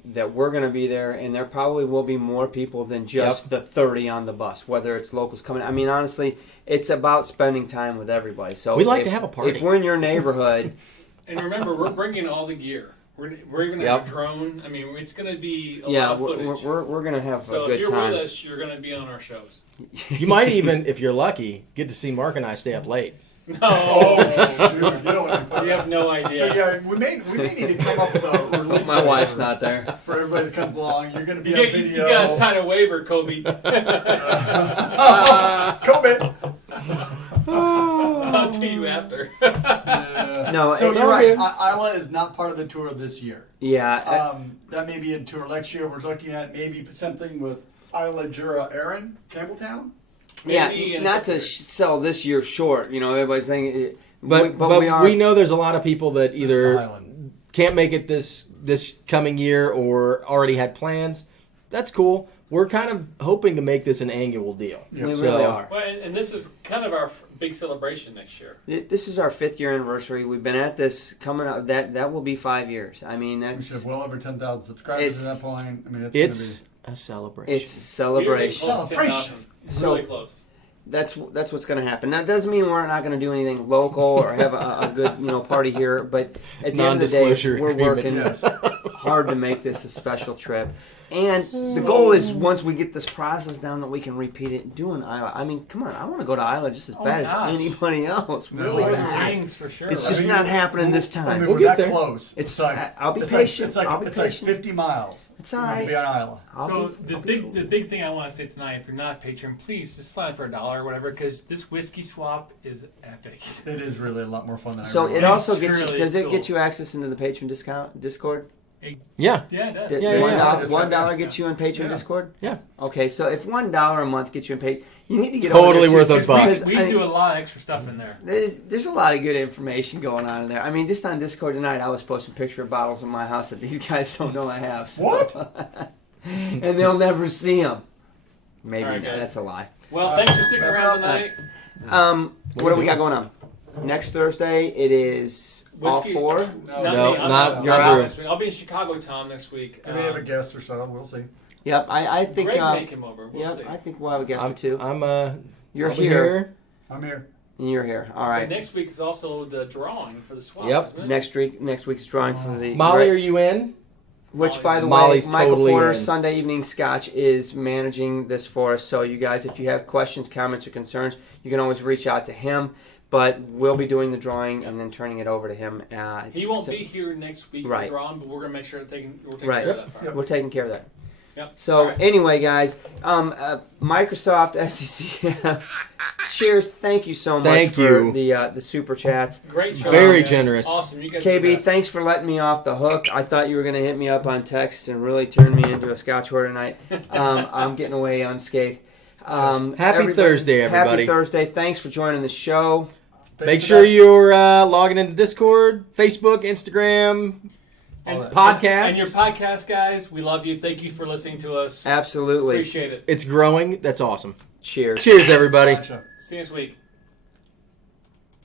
that we're going to be there, and there probably will be more people than just the 30 on the bus, whether it's locals coming. I mean, honestly, it's about spending time with everybody. So We like to have a party. If we're in your neighborhood, And remember, we're bringing all the gear. We're even have a drone. I mean, it's going to be a lot of footage. we're going to have So a good if you're time. with us, you're going to be on our shows. You might even, if you're lucky, get to see Mark and I stay up late. No, Shoot, you don't want to you have no idea. So we may need to come up with a release. My wife's waiver not there. for everybody that comes along. You're going to be on You video. got to sign a waiver, Kobe. Kobe. I'll tell you after. No, So it's you're all right. good. Islay is not part of the tour this year. Yeah. That may be in tour next year. We're looking at maybe something with Islay, Jura, Aaron, Campbelltown. Maybe in not to sell this year short. Everybody's thinking, But we know there's a lot of people that This either island. can't make it this coming year or already had plans. That's cool. We're kind of hoping to make this an annual deal. Yeah. we So- really are. Well, and this is kind of our big celebration next year. This is our 5th year anniversary. We've been at this coming up. That will be 5 years. I mean, We should that's have well over 10,000 subscribers at that point. I mean, It's a celebration. it's a celebration. We're close to 10,000. So- Really close. that's what's going to happen. Now, it doesn't mean we're not going to do anything local or have a good party here. But at the end of the day, Non-disclosure we're working Yes. hard to make this a special trip. And the goal is once we get this process down that we can repeat it and do an Isla. I mean, come on, I want to go to Isla just as bad gosh. as anybody else. Really Lord of the bad. Rings for sure. It's just not happening this time. I mean, We'll we're get that there. close. It's like, I'll be it's patient. Like, I'll be it's like patient. 50 miles. It's all to right. be on Isla. So the big thing I want to say tonight, if you're not a patron, please just sign up for $1 or whatever, because this whiskey swap is epic. It is really a lot more fun than I So remember. it also It's gets you. really Does it cool. get you access into the patron Discord? Yeah. Yeah, it does. Did Yeah, yeah. $1 gets you in patron Yeah. Discord? Yeah. Okay, so if $1 a month gets you in patron, you need to get Totally over there worth too, a buck. because, We I mean, do a lot of extra stuff in there. There's a lot of good information going on in there. I mean, just on Discord tonight, I was posting picture of bottles in my house that these guys don't know I have. So. What? And they'll never see them. Maybe All right, not. guys. That's a lie. Well, thanks for sticking around tonight. What do we got going on? Next Thursday, it is all Whiskey- four. Not No, me. I'm not you're out out. next week. I'll be in Chicago town next week. We may have a guest or so. We'll see. Yep, I think. Greg may come over. We'll see. I think we'll have a guest or two. I'm You're I'll be here. I'm here. And you're here. All But right. next week is also the drawing for the swap. Yep. Isn't it? Next week's drawing for the Molly, are you in? which, by the Molly's way, Michael totally Porter, in. Sunday Evening Scotch, is managing this for us. So, you guys, if you have questions, comments, or concerns, you can always reach out to him. But we'll be doing the drawing and then turning it over to him. He won't be here next week for Right. the drawing, but we're gonna make sure we're taking Right. care of that part. Yep. We're taking care of that. Yep. So, All right. anyway, guys, Microsoft, SEC, cheers. Thank you so much Thank for you. the super chats. Great show. Very guys. generous. Awesome. You guys are the KB, best. thanks for letting me off the hook. I thought you were going to hit me up on text and really turn me into a Scotch whore tonight. I'm getting away unscathed. Happy Thursday, everybody. Happy Thursday. Thanks for joining the show. Thanks Make for sure that. you're logging into Discord, Facebook, Instagram, And, podcasts. and your podcast guys, we love you. Thank you for listening to us. Absolutely. Appreciate it. It's growing. That's awesome. Cheers. Cheers, everybody. Gotcha. See you next week.